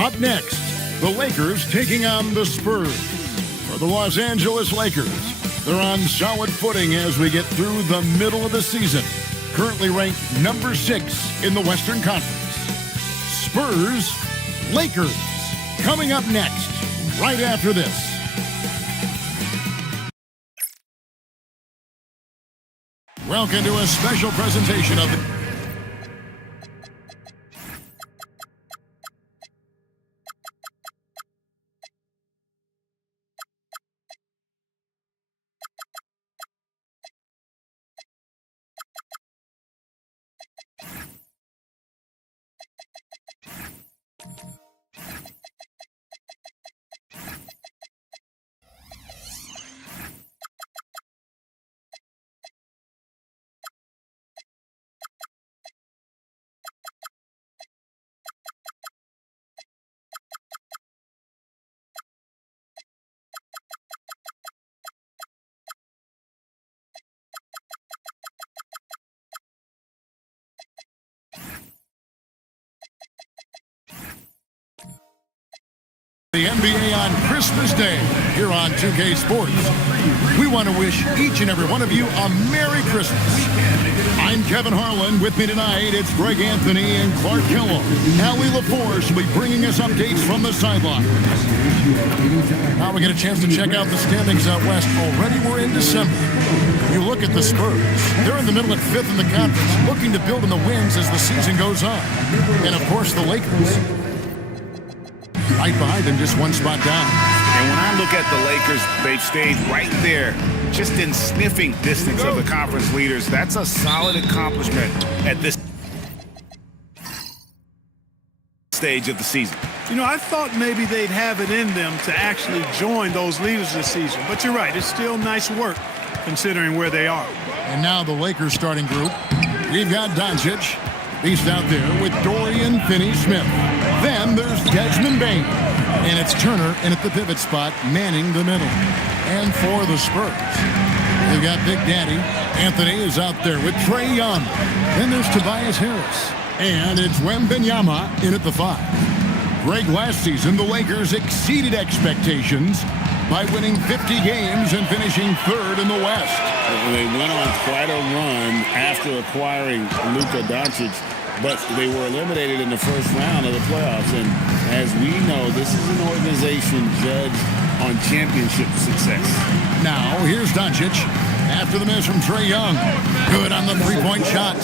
Up next, the Lakers taking on the Spurs. For the Los Angeles Lakers, they're on solid footing as we get through the middle of the season. Currently ranked number 6 in the Western Conference. Spurs, Lakers, coming up next, right after this. Welcome to a special presentation of the NBA on Christmas Day here on 2K Sports. We want to wish each and every one of you a Merry Christmas. I'm Kevin Harlan. With me tonight, it's Greg Anthony and Clark Kellogg. Allie LaForce will be bringing us updates from the sideline. Now we get a chance to check out the standings out west. Already we're in December. You look at the Spurs. They're in the middle at 5th in the conference, looking to build on the wins as the season goes on. And, of course, the Lakers. Right behind them, just one spot down. And when I look at the Lakers, they've stayed right there, just in sniffing distance of the conference leaders. That's a solid accomplishment at this stage of the season. You know, I thought maybe they'd have it in them to actually join those leaders this season. But you're right, it's still nice work considering where they are. And now the Lakers starting group. We've got Doncic. He's out there with Dorian Finney-Smith. Then there's Desmond Bane. And it's Turner in at the pivot spot, manning the middle. And for the Spurs, they've got Big Daddy. Anthony is out there with Trae Young. Then there's Tobias Harris. And it's Wembanyama in at the 5. Greg, last season, the Lakers exceeded expectations by winning 50 games and finishing 3rd in the West. They went on quite a run after acquiring Luka Doncic, but they were eliminated in the first round of the playoffs. And as we know, this is an organization judged on championship success. Now, here's Doncic after the miss from Trae Young. Good on the three-point shot.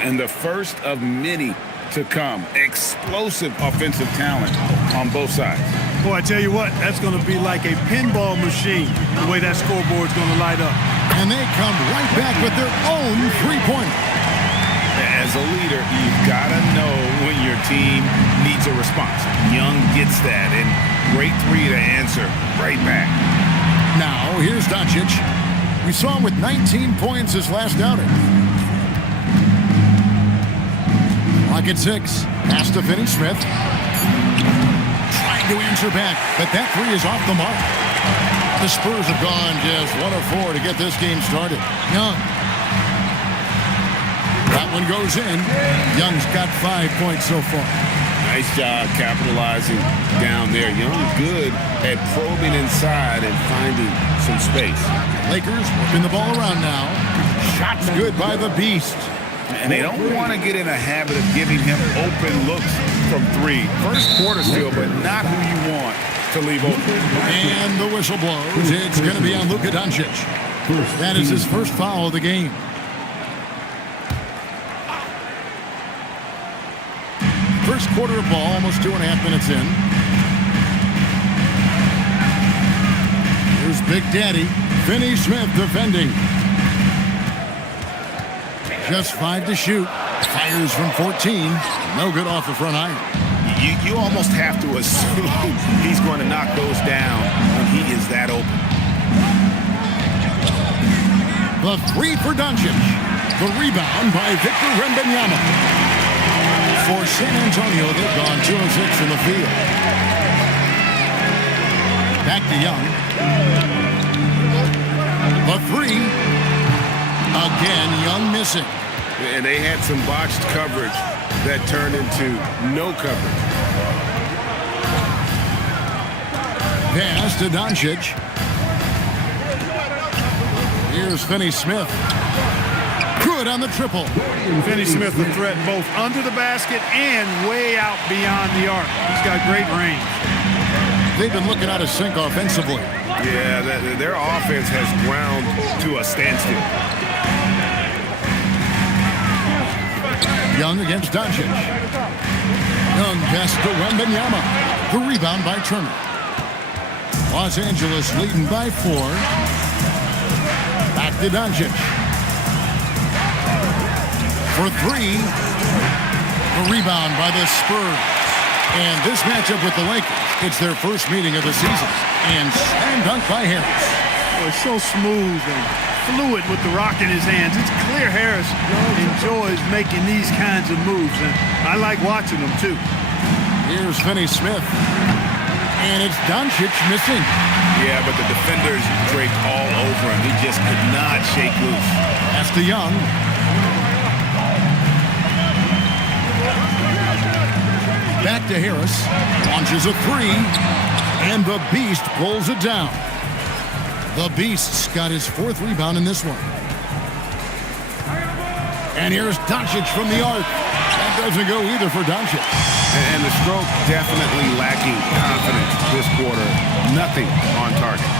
And the first of many to come. Explosive offensive talent on both sides. Boy, I tell you what, that's going to be like a pinball machine, the way that scoreboard's going to light up. And they come right back with their own three-pointer. As a leader, you've got to know when your team needs a response. Young gets that, and great three to answer right back. Now, here's Doncic. We saw him with 19 points his last outing. Clock at 6. Pass to Finney-Smith. To answer back, but that three is off the mark. The Spurs have gone just 1 of 4 to get this game started. Young. That one goes in. Young's got 5 points so far. Nice job capitalizing down there. Young good at probing inside and finding some space. Lakers working the ball around now. Shots good by the Beast. And they don't want to get in a habit of giving him open looks from 3. First quarter still, but not who you want to leave open. And the whistle blows. It's going to be on Luka Doncic. That is his first foul of the game. First quarter of ball, almost 2.5 minutes in. Here's Big Daddy. Finney-Smith defending. Just 5 to shoot. Fires from 14. No good off the front iron. You almost have to assume he's going to knock those down when he is that open. The 3 for Doncic. The rebound by Victor Wembanyama. For San Antonio, they've gone 2 of 6 from the field. Back to Young. The 3. Again, Young missing. And they had some botched coverage that turned into no coverage. pass to Doncic. Here's Finney-Smith. Good on the triple. Finney-Smith a threat both under the basket and way out beyond the arc. He's got great range. They've been looking out of sync offensively. Yeah, their offense has ground to a standstill. Young against Doncic. Young pass to Wembanyama. The rebound by Turner. Los Angeles leading by 4. Back to Doncic. For 3. The rebound by the Spurs. And this matchup with the Lakers, it's their first meeting of the season. And slam dunk by Harris. Oh, it's so smooth and fluid with the rock in his hands. It's clear Harris enjoys making these kinds of moves, and I like watching them too. Here's Finney-Smith. And it's Doncic missing. Yeah, but the defenders draped all over him. He just could not shake loose. That's the Young. Back to Harris. Launches a 3. And the Beast pulls it down. The Beast's got his 4th rebound in this one. And here's Doncic from the arc. That doesn't go either for Doncic. And the stroke definitely lacking confidence this quarter. Nothing on target.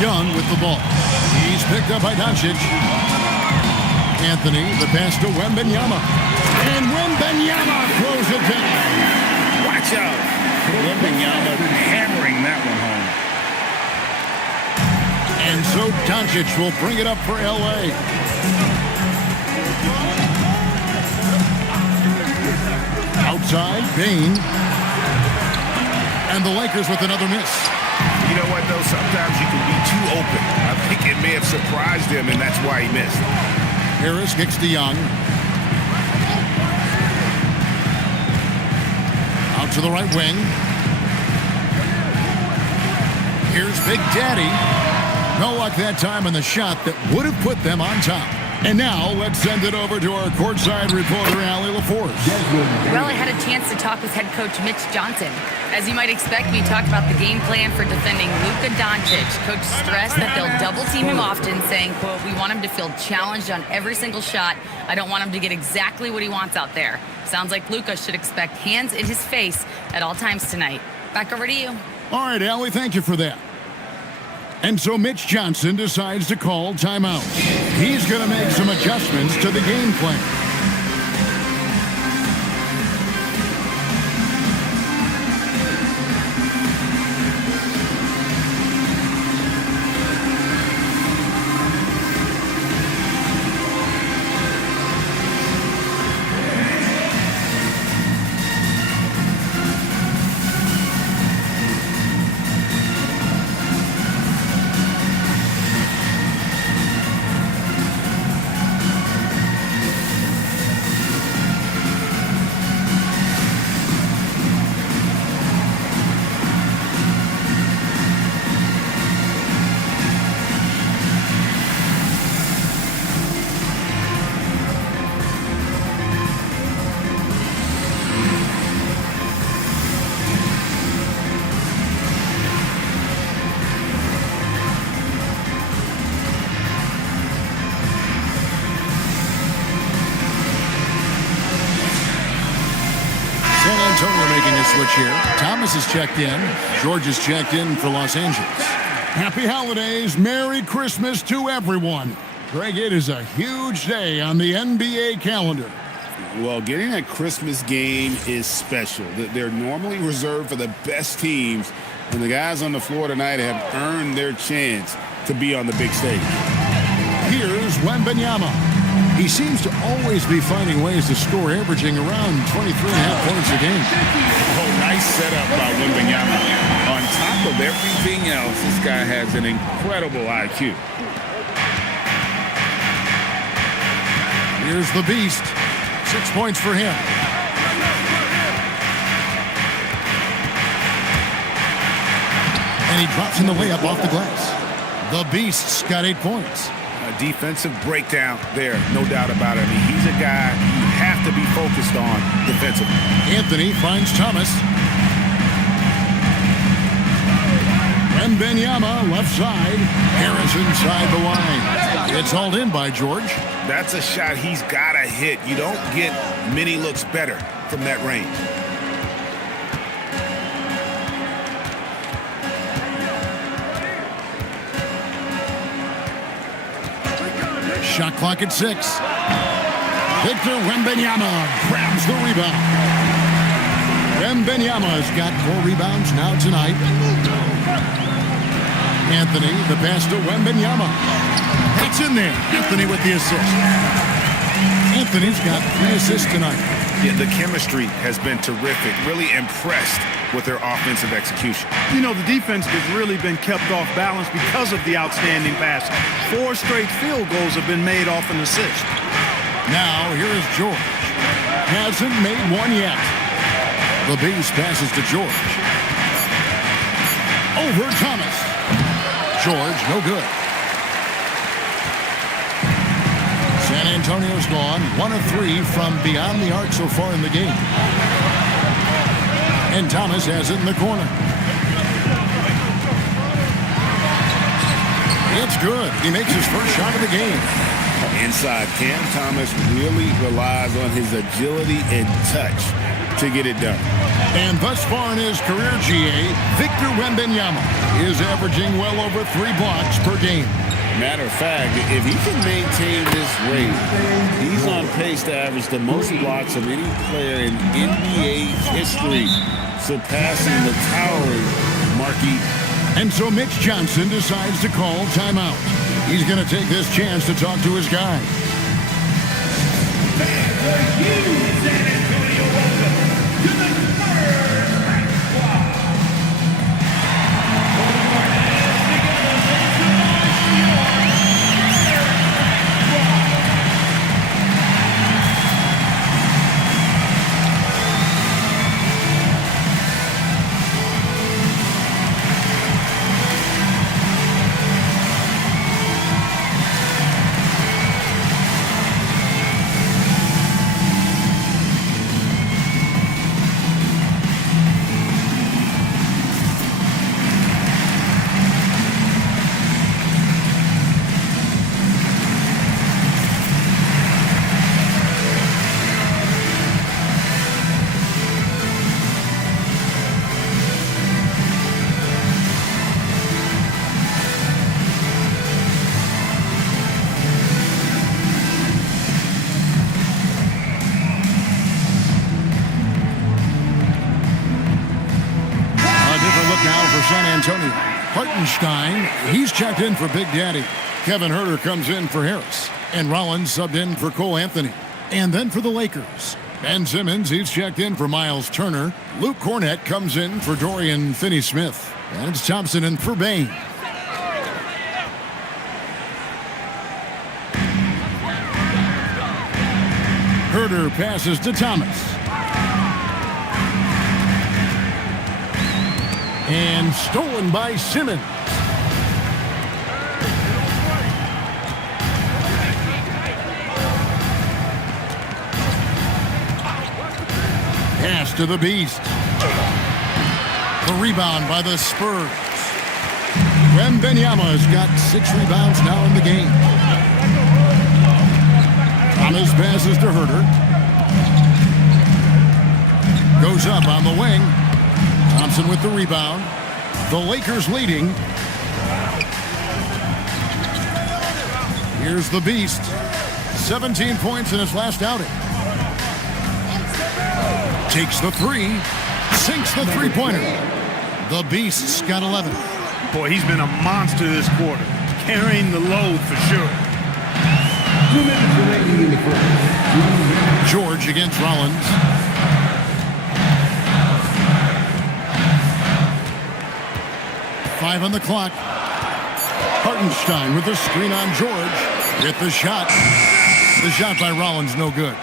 Young with the ball. He's picked up by Doncic. Anthony, the pass to Wembanyama. And Wembanyama throws it down. Watch out. Wembanyama hammering that one home. And so Doncic will bring it up for L.A. Outside, Bain. And the Lakers with another miss. You know what, though? Sometimes you can be too open. I think it may have surprised him, and that's why he missed. Harris kicks to Young. Out to the right wing. Here's Big Daddy. No luck that time on the shot that would have put them on top. And now let's send it over to our courtside reporter, Allie LaForce. Well, I had a chance to talk with head coach Mitch Johnson. As you might expect, we talked about the game plan for defending Luka Doncic. Coach stressed that they'll double team him often, saying, quote, "We want him to feel challenged on every single shot. I don't want him to get exactly what he wants out there." Sounds like Luka should expect hands in his face at all times tonight. Back over to you. All right, Allie, thank you for that. And so Mitch Johnson decides to call timeout. He's going to make some adjustments to the game plan. Antonio making a switch here. Thomas has checked in. George has checked in for Los Angeles. Happy holidays. Merry Christmas to everyone. Greg, it is a huge day on the NBA calendar. Well, getting a Christmas game is special. They're normally reserved for the best teams, and the guys on the floor tonight have earned their chance to be on the big stage. Here's Wembanyama. He seems to always be finding ways to score, averaging around 23.5 points a game. Oh, nice setup by Wembanyama. On top of everything else, this guy has an incredible IQ. Here's the Beast. 6 points for him. And he drops in the layup off the glass. The Beast's got 8 points. A defensive breakdown there, no doubt about it. I mean, he's a guy you have to be focused on defensively. Anthony finds Thomas. Wembanyama, left side. Harris inside the line. It's hauled in by George. That's a shot he's got to hit. You don't get many looks better from that range. Shot clock at 6. Victor Wembanyama grabs the rebound. Wembanyama's got 4 rebounds now tonight. Anthony, the pass to Wembanyama. That's in there. Anthony with the assist. Anthony's got 3 assists tonight. Yeah, the chemistry has been terrific. Really impressed with their offensive execution. You know, the defense has really been kept off balance because of the outstanding pass. 4 straight field goals have been made off an assist. Now, here is George. Hasn't made one yet. The Beast passes to George. Over Thomas. George, no good. San Antonio's gone 1 of 3 from beyond the arc so far in the game. And Thomas has it in the corner. It's good. He makes his first shot of the game. Inside, Cam Thomas really relies on his agility and touch to get it done. And thus far in his career, GA, Victor Wembanyama is averaging well over 3 blocks per game. Matter of fact, if he can maintain this rate, he's on pace to average the most blocks of any player in NBA history, surpassing the towering Marquis. And so Mitch Johnson decides to call timeout. He's going to take this chance to talk to his guy. San Antonio. Hartenstein, he's checked in for Big Daddy. Kevin Huerter comes in for Harris. And Rollins subbed in for Cole Anthony. And then for the Lakers, Ben Simmons, he's checked in for Miles Turner. Luke Cornett comes in for Dorian Finney-Smith. And it's Thompson in for Bain. Huerter passes to Thomas. And stolen by Simmons. Pass to the Beast. The rebound by the Spurs. Wembanyama's got 6 rebounds now in the game. Thomas passes to Huerter. Goes up on the wing. Thompson with the rebound. The Lakers leading. Here's the Beast. 17 points in his last outing. Takes the 3. Sinks the three-pointer. The Beast's got 11. Boy, he's been a monster this quarter. Carrying the load for sure. George against Rollins. Five on the clock. Hartenstein with the screen on George. With the shot. The shot by Rollins, no good.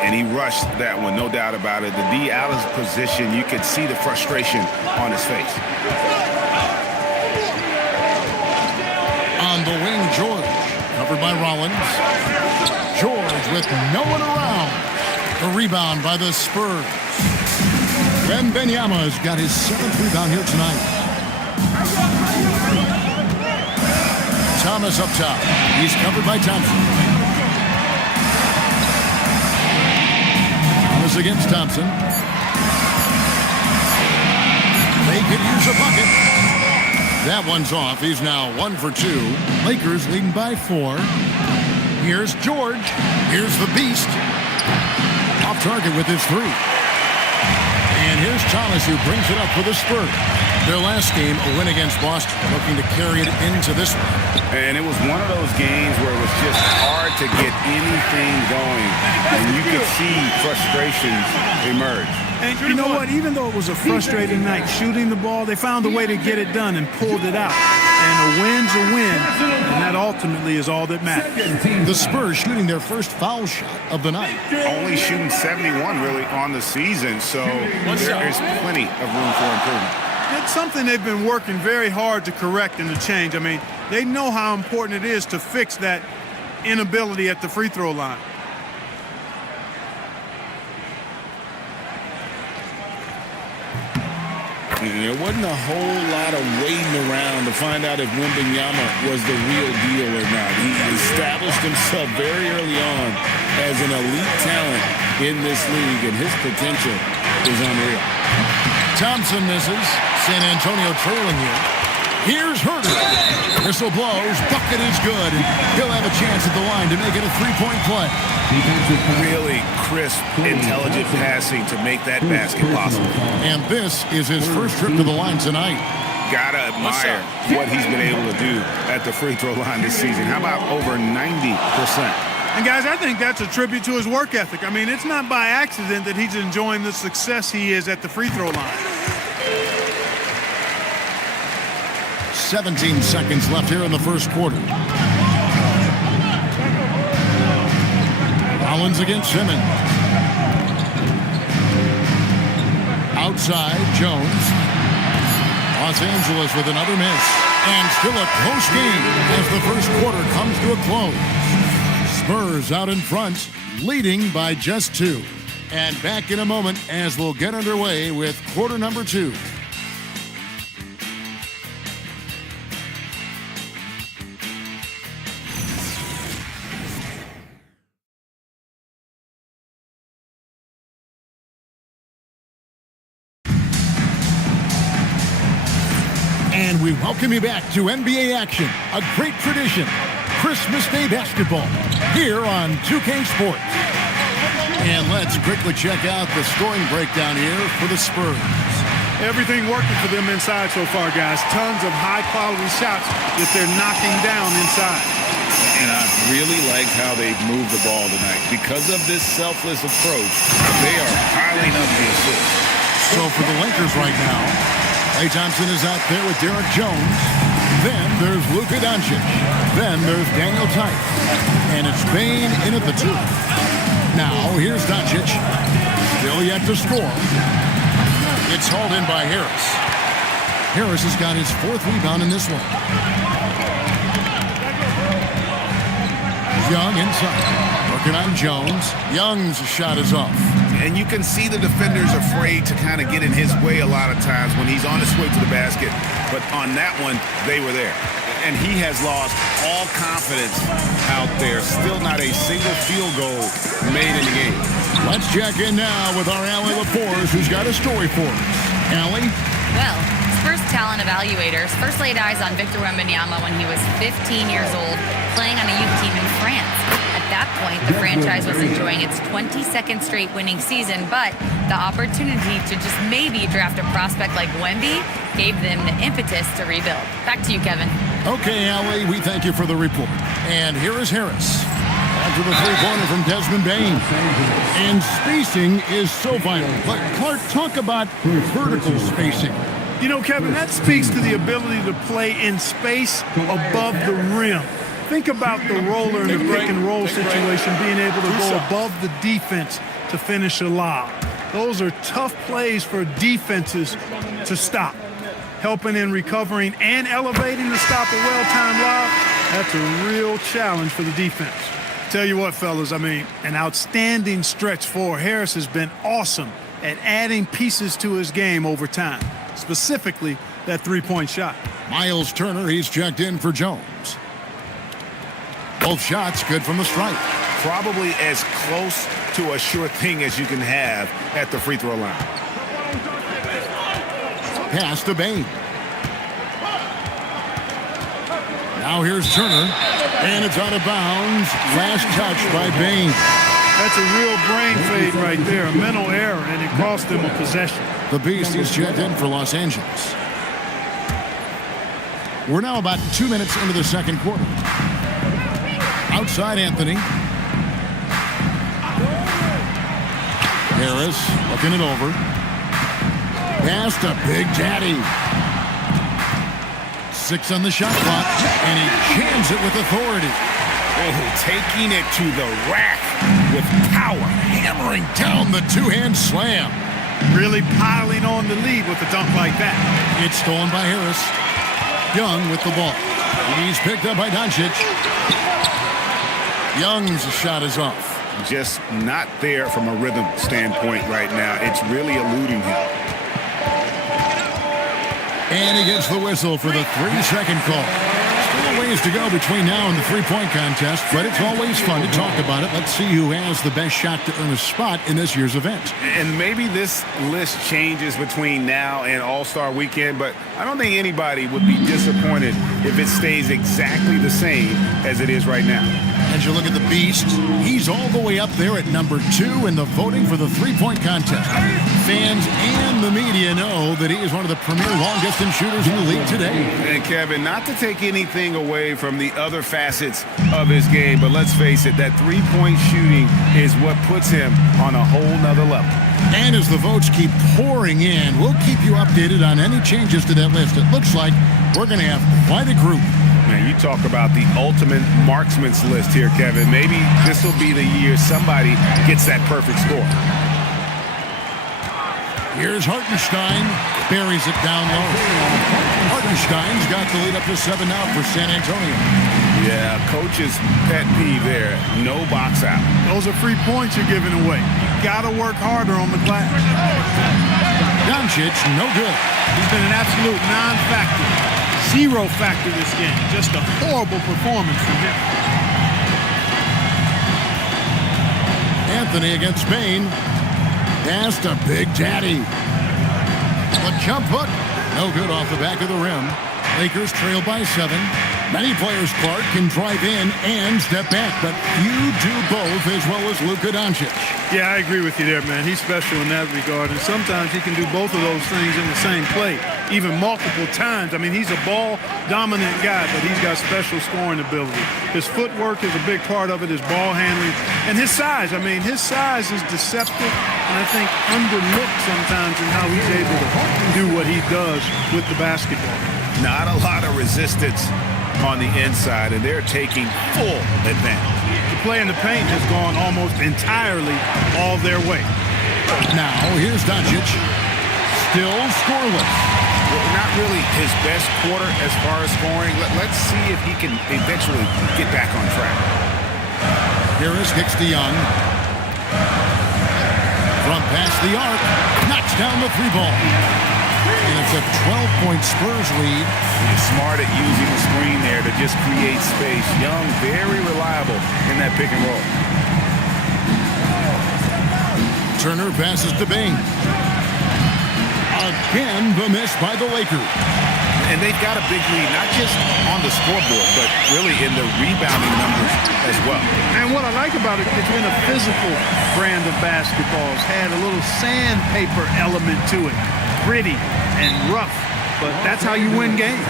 And he rushed that one, no doubt about it. The D. Allen's position, you could see the frustration on his face. On the wing, George. Covered by Rollins. George with no one around. The rebound by the Spurs. Wembanyama's got his 7th rebound here tonight. Thomas up top. He's covered by Thompson. Thomas against Thompson. They could use a bucket. That one's off. He's now 1 for 2. Lakers leading by 4. Here's George. Here's the Beast. Off target with his 3. And here's Thomas, who brings it up for the Spurs. Their last game, a win against Boston, looking to carry it into this one. And it was one of those games where it was just hard to get anything going. And you could see frustrations emerge. And you know what? Even though it was a frustrating night shooting the ball, they found a way to get it done and pulled it out. And a win's a win, and that ultimately is all that matters. The Spurs shooting their first foul shot of the night. Only shooting 71 really on the season, so there is plenty of room for improvement. It's something they've been working very hard to correct and to change. I mean, they know how important it is to fix that inability at the free throw line. There wasn't a whole lot of waiting around to find out if Wembanyama was the real deal or not. He established himself very early on as an elite talent in this league, and his potential is unreal. Thompson misses. San Antonio trailing here. Here's Herter. Whistle blows. Bucket is good. And he'll have a chance at the line to make it a three-point play. Really crisp, intelligent passing to make that basket possible. And this is his first trip to the line tonight. Gotta admire what he's been able to do at the free throw line this season. How about over 90%? And guys, I think that's a tribute to his work ethic. I mean, it's not by accident that he's enjoying the success he is at the free throw line. 17 seconds left here in the first quarter. Rollins against Simmons. Outside, Jones. Los Angeles with another miss. And still a close game as the first quarter comes to a close. Spurs out in front, leading by just 2. And back in a moment as we'll get underway with quarter number 2. And we welcome you back to NBA action, a great tradition, Christmas Day basketball, here on 2K Sports. And let's quickly check out the scoring breakdown here for the Spurs. Everything working for them inside so far, guys. Tons of high-quality shots that they're knocking down inside. And I really like how they've moved the ball tonight. Because of this selfless approach, they are piling up the assists. So for the Lakers right now, Klay Thompson is out there with Derek Jones. Then there's Luka Doncic. Then there's Daniel Tice. And it's Bane in at the 2. Now here's Doncic. Still yet to score. It's hauled in by Harris. Harris has got his 4th rebound in this one. Young inside. Working on Jones. Young's shot is off. And you can see the defenders afraid to kind of get in his way a lot of times when he's on his way to the basket. But on that one, they were there. And he has lost all confidence out there. Still not a single field goal made in the game. Let's check in now with our Allie LaForce, who's got a story for us. Allie? Well, Spurs talent evaluators first laid eyes on Victor Wembanyama when he was 15 years old, playing on a youth team in France. At that point, the franchise was enjoying its 22nd straight winning season, but the opportunity to just maybe draft a prospect like Wemby gave them the impetus to rebuild. Back to you, Kevin. Okay, Allie, we thank you for the report. And here is Harris. After the three-pointer from Desmond Bane. And spacing is so vital. But Clark, talk about vertical spacing. You know, Kevin, that speaks to the ability to play in space above the rim. Think about the roller in the pick and roll situation, being able to go above the defense to finish a lob. Those are tough plays for defenses to stop. Helping in recovering and elevating to stop a well-timed lob, that's a real challenge for the defense. Tell you what, fellas, I mean, an outstanding stretch for Harris has been awesome at adding pieces to his game over time, specifically that three-point shot. Miles Turner, he's checked in for Jones. Both shots good from the stripe. Probably as close to a sure thing as you can have at the free throw line. Pass to Bain. Now here's Turner, and it's out of bounds. Last touch by Bain. That's a real brain fade right there, a mental error, and it cost them a possession. The Beast is checked in for Los Angeles. We're now about 2 minutes into the second quarter. Outside Anthony. Harris looking it over. Pass to Big Daddy. 6 on the shot clock, and he jams it with authority. Oh, taking it to the rack with power. Hammering down the two-hand slam. Really piling on the lead with a dunk like that. It's stolen by Harris. Young with the ball. He's picked up by Doncic. Young's shot is off. Just not there from a rhythm standpoint right now. It's really eluding him. And he gets the whistle for the 3-second call. Still a ways to go between now and the three-point contest, but it's always fun to talk about it. Let's see who has the best shot to earn a spot in this year's event. And maybe this list changes between now and All-Star Weekend, but I don't think anybody would be disappointed if it stays exactly the same as it is right now. As you look at the Beast, he's all the way up there at number 2 in the voting for the three-point contest. Fans and the media know that he is one of the premier long-distance shooters in the league today. And Kevin, not to take anything away from the other facets of his game, but let's face it, that three-point shooting is what puts him on a whole nother level. And as the votes keep pouring in, we'll keep you updated on any changes to that list. It looks like we're going to have quite a group. Man, you talk about the ultimate marksman's list here, Kevin. Maybe this will be the year somebody gets that perfect score. Here's Hartenstein. Buries it down low. Hartenstein's got the lead up to 7 now for San Antonio. Yeah, coach's pet peeve there. No box out. Those are free points you're giving away. You got to work harder on the glass. Doncic, no good. He's been an absolute non-factor. 0 factor this game. Just a horrible performance from him. Anthony against Bain. Pass to Big Daddy. The jump hook. No good off the back of the rim. Lakers trail by 7. Many players, Clark, can drive in and step back, but few do both as well as Luka Doncic. Yeah, I agree with you there, man. He's special in that regard, and sometimes he can do both of those things in the same play, even multiple times. I mean, he's a ball-dominant guy, but he's got special scoring ability. His footwork is a big part of it, his ball handling, and his size. I mean, his size is deceptive, and I think underlooked sometimes in how he's able to do what he does with the basketball. Not a lot of resistance on the inside, and they're taking full advantage. The play in the paint has gone almost entirely all their way. Now, here's Doncic. Still scoreless. Well, not really his best quarter as far as scoring. Let's see if he can eventually get back on track. Harris kicks to Young. From past the arc. Knocks down the 3-ball. And it's a 12-point Spurs lead. He's smart at using the screen there to just create space. Young, very reliable in that pick and roll. Turner passes to Bain. Again, the miss by the Lakers. And they've got a big lead, not just on the scoreboard, but really in the rebounding numbers as well. And what I like about it, it's been a physical brand of basketball. It's had a little sandpaper element to it. Gritty and rough, but that's how you win games.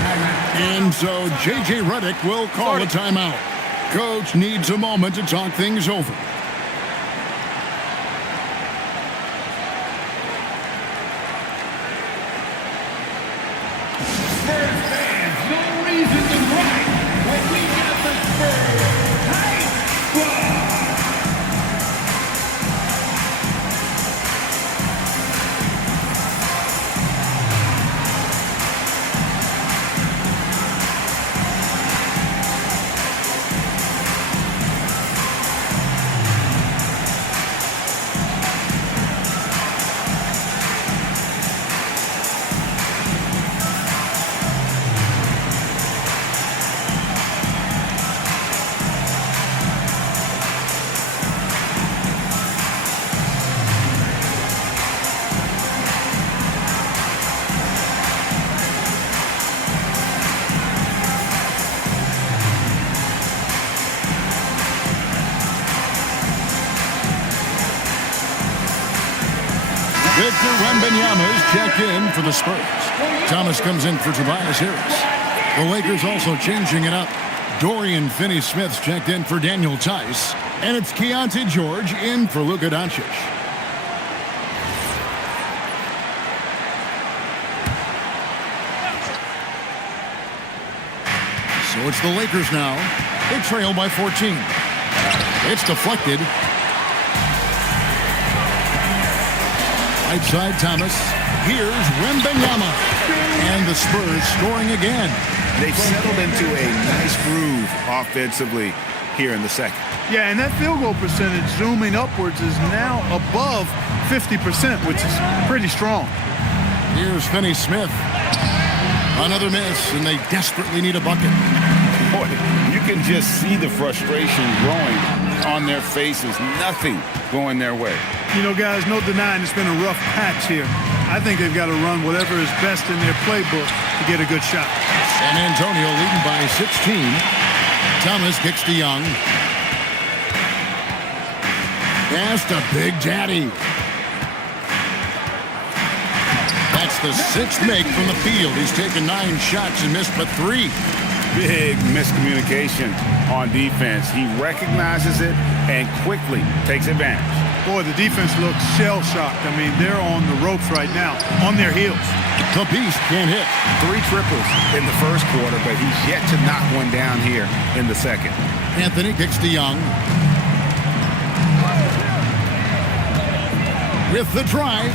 And so J.J. Redick will call a timeout. Coach needs a moment to talk things over. Spurs fans, no reason to cry when we have the Spurs Hype Squad. Wembanyama is checked in for the Spurs. Thomas comes in for Tobias Harris. The Lakers also changing it up. Dorian Finney-Smith's checked in for Daniel Tice. And it's Keontae George in for Luka Doncic. So it's the Lakers now. They trail by 14. It's deflected. Right side Thomas. Here's Wembanyama. And the Spurs scoring again. They've settled into a nice groove offensively here in the second. Yeah, and that field goal percentage zooming upwards is now above 50%, which is pretty strong. Here's Finney-Smith. Another miss, and they desperately need a bucket. Boy, you can just see the frustration growing on their faces. Nothing going their way. You know, guys, no denying it's been a rough patch here. I think they've got to run whatever is best in their playbook to get a good shot. San Antonio leading by 16. Thomas kicks to Young. Pass to Big Daddy. That's the sixth make from the field. He's taken 9 shots and missed but 3. Big miscommunication on defense. He recognizes it and quickly takes advantage. Boy, the defense looks shell-shocked. I mean, they're on the ropes right now, on their heels. The Beast can't hit. 3 triples in the first quarter, but he's yet to knock one down here in the second. Anthony kicks to Young. With the drive.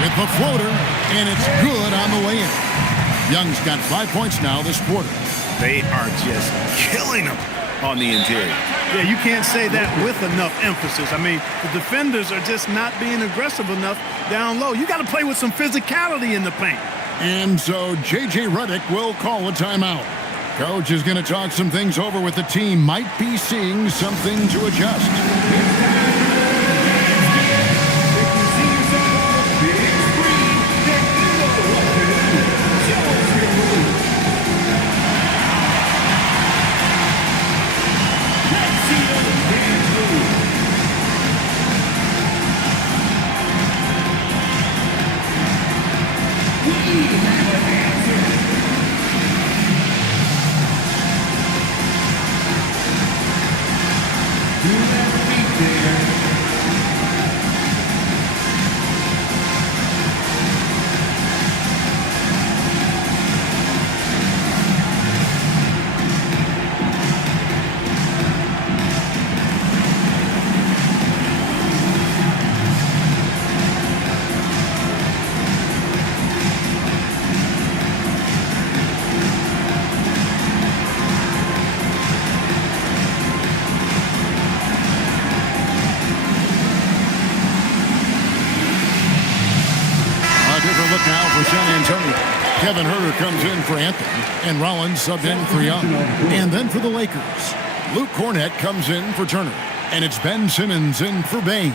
With the floater. And it's good on the way in. Young's got 5 points now this quarter. They are just killing him on the interior. Yeah, you can't say that with enough emphasis. I mean, the defenders are just not being aggressive enough down low. You got to play with some physicality in the paint. And so J.J. Redick will call a timeout. Coach is going to talk some things over with the team. Might be seeing something to adjust. San Antonio. Kevin Huerter comes in for Anthony, and Rollins subbed in for Young. And then for the Lakers, Luke Cornett comes in for Turner, and it's Ben Simmons in for Bain.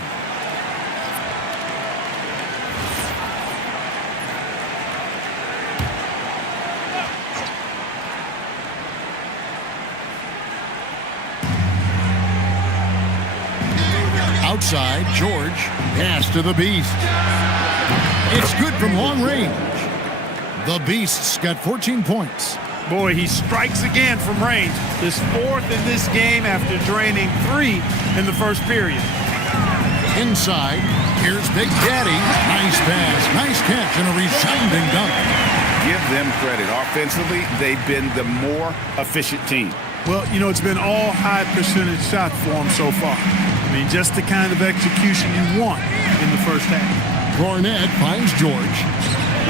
Outside, George, pass to the Beast. It's good from long range. The Beast's got 14 points. Boy, he strikes again from range. His 4th in this game after draining 3 in the first period. Inside, here's Big Daddy. Nice pass, nice catch, and a resounding dunk. Give them credit. Offensively, they've been the more efficient team. Well, you know, it's been all high percentage shots for them so far. I mean, just the kind of execution you want in the first half. Cornett finds George.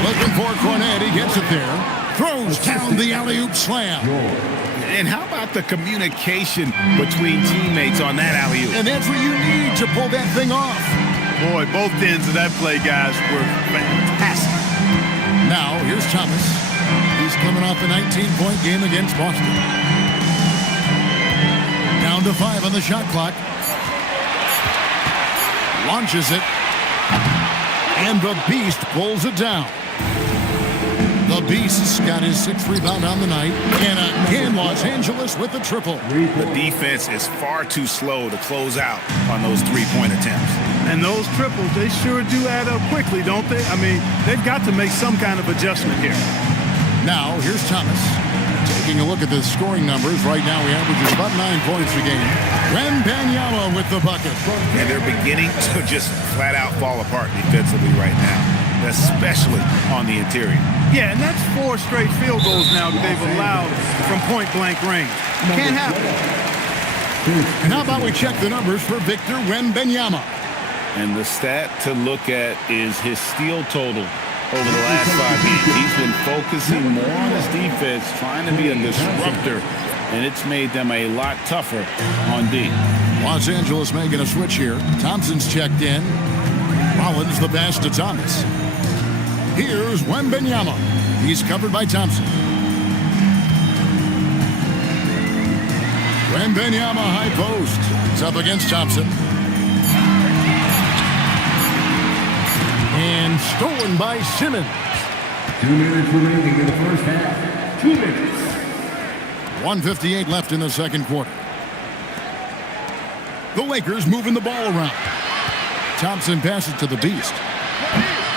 Looking for Cornett. He gets it there. Throws down the alley-oop slam. And how about the communication between teammates on that alley-oop? And that's what you need to pull that thing off. Boy, both ends of that play, guys, were fantastic. Now, here's Thomas. He's coming off a 19-point game against Boston. Down to 5 on the shot clock. Launches it. And the Beast pulls it down. The Beast's got his 6th rebound on the night. And again, Los Angeles with the triple. The defense is far too slow to close out on those three-point attempts. And those triples, they sure do add up quickly, don't they? I mean, they've got to make some kind of adjustment here. Now, here's Thomas. Taking a look at the scoring numbers, right now he averages about 9 points a game. Wembanyama with the bucket. And they're beginning to just flat-out fall apart defensively right now, especially on the interior. Yeah, and that's 4 straight field goals now that they've allowed from point-blank range. Can't happen. And how about we check the numbers for Victor Wembanyama? And the stat to look at is his steal total over the last 5 games. He's been focusing more on his defense, trying to be a disruptor, and it's made them a lot tougher on D. Los Angeles making a switch here. Thompson's checked in. Rollins the pass to Thomas. Here's Wembanyama. He's covered by Thompson. Wembanyama high post. It's up against Thompson. And stolen by Simmons. 2 minutes remaining in the first half. 2 minutes. 1:58 left in the second quarter. The Lakers moving the ball around. Thompson passes to the Beast.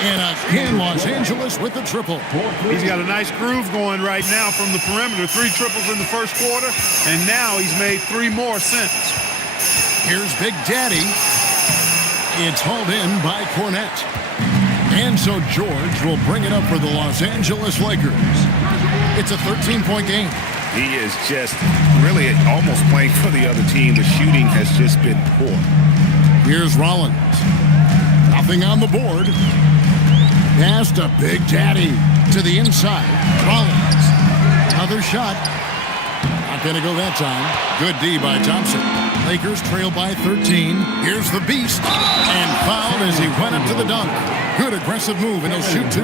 And again, Los Angeles with the triple. He's got a nice groove going right now from the perimeter. 3 triples in the first quarter, and now he's made 3 more since. Here's Big Daddy. It's hauled in by Cornette. And so George will bring it up for the Los Angeles Lakers. It's a 13-point game. He is just really almost playing for the other team. The shooting has just been poor. Here's Rollins. Nothing on the board. Pass to Big Daddy to the inside. Rollins. Another shot. Not going to go that time. Good D by Thompson. Lakers trail by 13. Here's the Beast. And fouled as he went up to the dunk. Good aggressive move, and he'll shoot 2.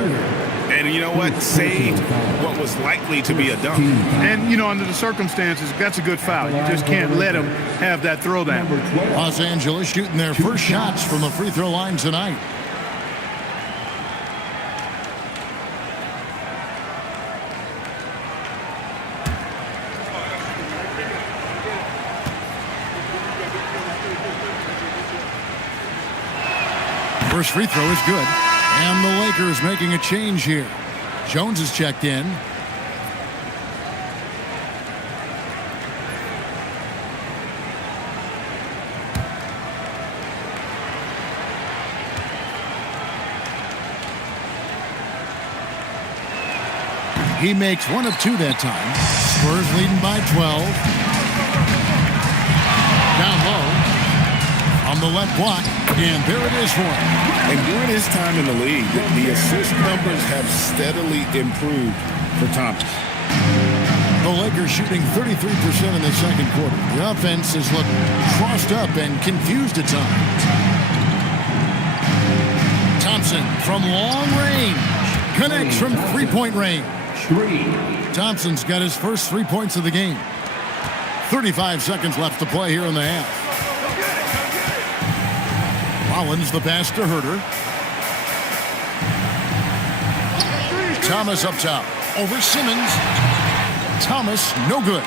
And you know what? Saved what was likely to be a dunk. And, you know, under the circumstances, that's a good foul. You just can't let him have that throwdown. Los Angeles shooting their first shots from the free throw line tonight. First free throw is good. And the Lakers making a change here. Jones is checked in. He makes 1 of 2 that time. Spurs leading by 12. Down low. On the left block. And there it is for him. And during his time in the league, the assist numbers have steadily improved for Thomas. The Lakers shooting 33% in the second quarter. The offense has looked crossed up and confused at times. Thompson from long range. Connects from 3-point range. Thompson's got his first 3 points of the game. 35 seconds left to play here in the half. Rollins the pass to Herter. Thomas up top. Over Simmons. Thomas, no good.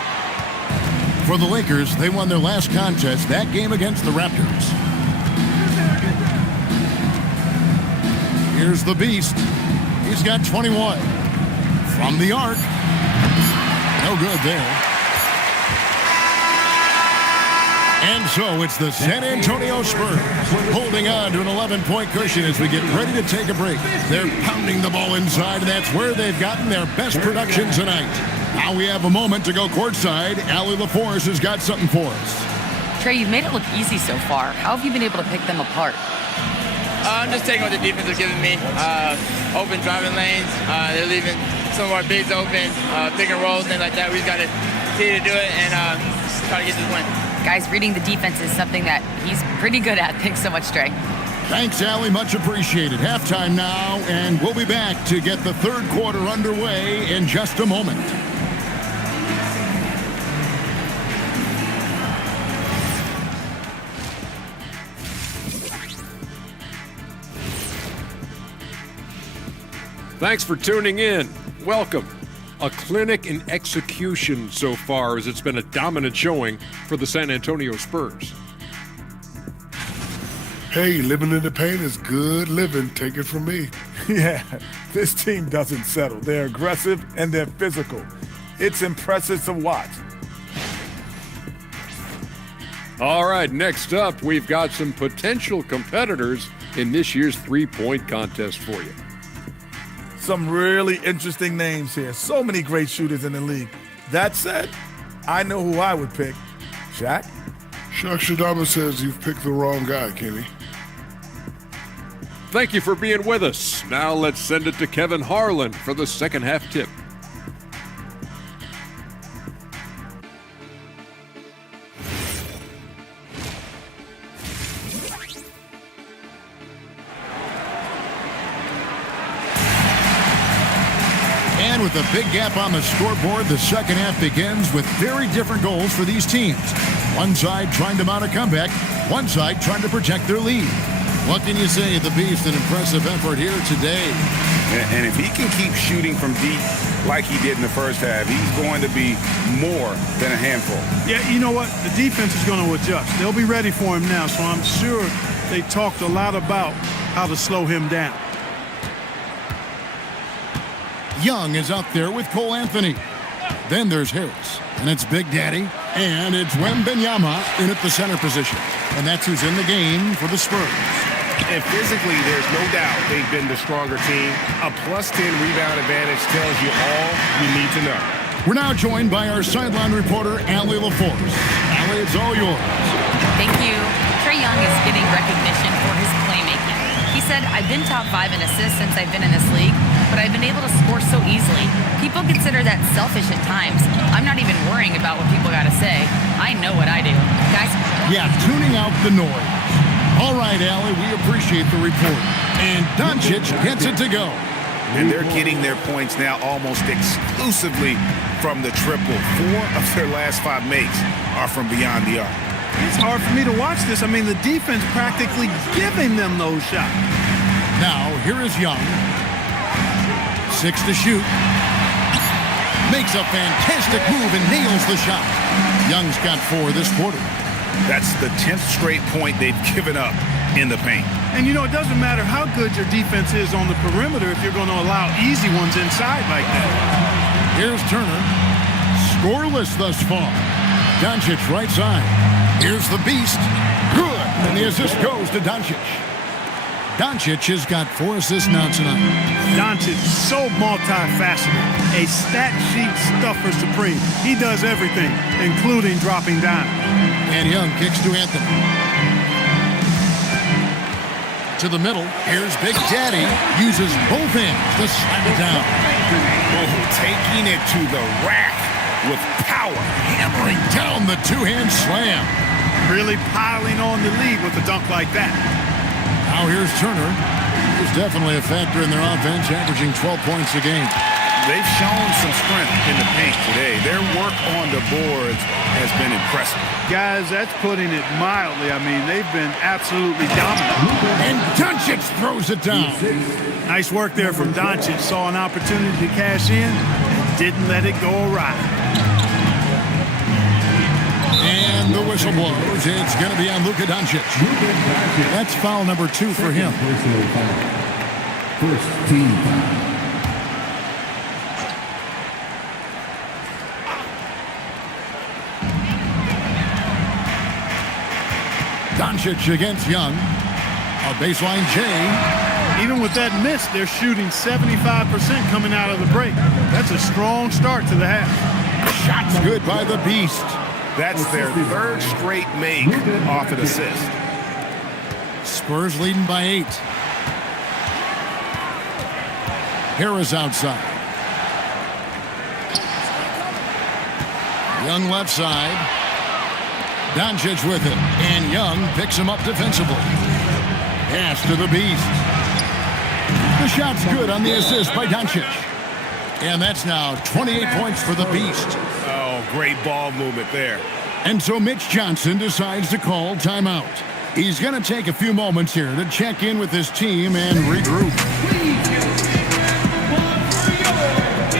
For the Lakers, they won their last contest, that game against the Raptors. Here's the Beast. He's got 21. From the arc. No good there. And so it's the San Antonio Spurs holding on to an 11-point cushion as we get ready to take a break. They're pounding the ball inside, and that's where they've gotten their best production tonight. Now we have a moment to go courtside. Allie LaForce has got something for us. Trey, you've made it look easy so far. How have you been able to pick them apart? I'm just taking what the defense is giving me. Open driving lanes. They're leaving some of our bigs open, pick and roll, things like that. We just got to continue to do it and try to get this win. Guys, reading the defense is something that he's pretty good at. Thanks so much, Trey. Thanks, Allie. Much appreciated. Halftime now, and we'll be back to get the third quarter underway in just a moment. Thanks for tuning in. welcome. A clinic in execution so far, as it's been a dominant showing for the San Antonio Spurs. Hey, living in the paint is good living. Take it from me. Yeah, this team doesn't settle. They're aggressive and they're physical. It's impressive to watch. All right, next up, we've got some potential competitors in this year's three-point contest for you. Some really interesting names here. So many great shooters in the league. That said, I know who I would pick. Shaq? Shaq Shadama says you've picked the wrong guy, Kenny. Thank you for being with us. Now let's send it to Kevin Harlan for the second half tip. And with a big gap on the scoreboard, the second half begins with very different goals for these teams. One side trying to mount a comeback, one side trying to protect their lead. What can you say? The Beast, an impressive effort here today. And if he can keep shooting from deep like he did in the first half, he's going to be more than a handful. Yeah, you know what? The defense is going to adjust. They'll be ready for him now, so I'm sure they talked a lot about how to slow him down. Young is out there with Cole Anthony. Then there's Harris, and it's Big Daddy, and it's Wembanyama in at the center position. And that's who's in the game for the Spurs. And physically, there's no doubt they've been the stronger team. A +10 rebound advantage tells you all you need to know. We're now joined by our sideline reporter, Allie LaForce. Allie, it's all yours. Thank you. Trae Young is getting recognition for his playmaking. He said, I've been top 5 in assists since I've been in this league, but I've been able to score so easily. People consider that selfish at times. I'm not even worrying about what people got to say. I know what I do. Guys? Yeah, tuning out the noise. All right, Allie, we appreciate the report. And Doncic gets it to go. And they're getting their points now almost exclusively from the triple. 4 of their last 5 makes are from beyond the arc. It's hard for me to watch this. I mean, the defense practically giving them those shots. Now, here is Young. 6 to shoot. Makes a fantastic move and nails the shot. Young's got 4 this quarter. That's the 10th straight point they've given up in the paint. And, you know, it doesn't matter how good your defense is on the perimeter if you're going to allow easy ones inside like that. Here's Turner. Scoreless thus far. Doncic right side. Here's the Beast. Good. And the assist goes to Doncic. Doncic has got 4 assists now tonight. Doncic, so multifaceted. A stat sheet stuffer supreme. He does everything, including dropping down. And Young kicks to Anthony. To the middle. Here's Big Daddy. Uses both hands to slam it down. Oh, taking it to the rack with power. Hammering down the two-hand slam. Really piling on the lead with a dunk like that. Now here's Turner. He's definitely a factor in their offense, averaging 12 points a game. They've shown some strength in the paint today. Their work on the boards has been impressive. Guys, that's putting it mildly. I mean, they've been absolutely dominant. And Doncic throws it down. Nice work there from Doncic. Saw an opportunity to cash in and didn't let it go awry. And the whistle blows. It's going to be on Luka Doncic. That's foul number 2 for him. First team foul. Doncic against Young. A baseline J. Even with that miss, they're shooting 75% coming out of the break. That's a strong start to the half. Shots good by the Beast. That's their 3rd straight make off an assist. Spurs leading by 8. Harris outside. Young left side. Doncic with it. And Young picks him up defensively. Pass to the Beast. The shot's good on the assist by Doncic. And that's now 28 points for the Beast. Oh, great ball movement there. And so Mitch Johnson decides to call timeout. He's going to take a few moments here to check in with his team and regroup. Please give a big round of applause for your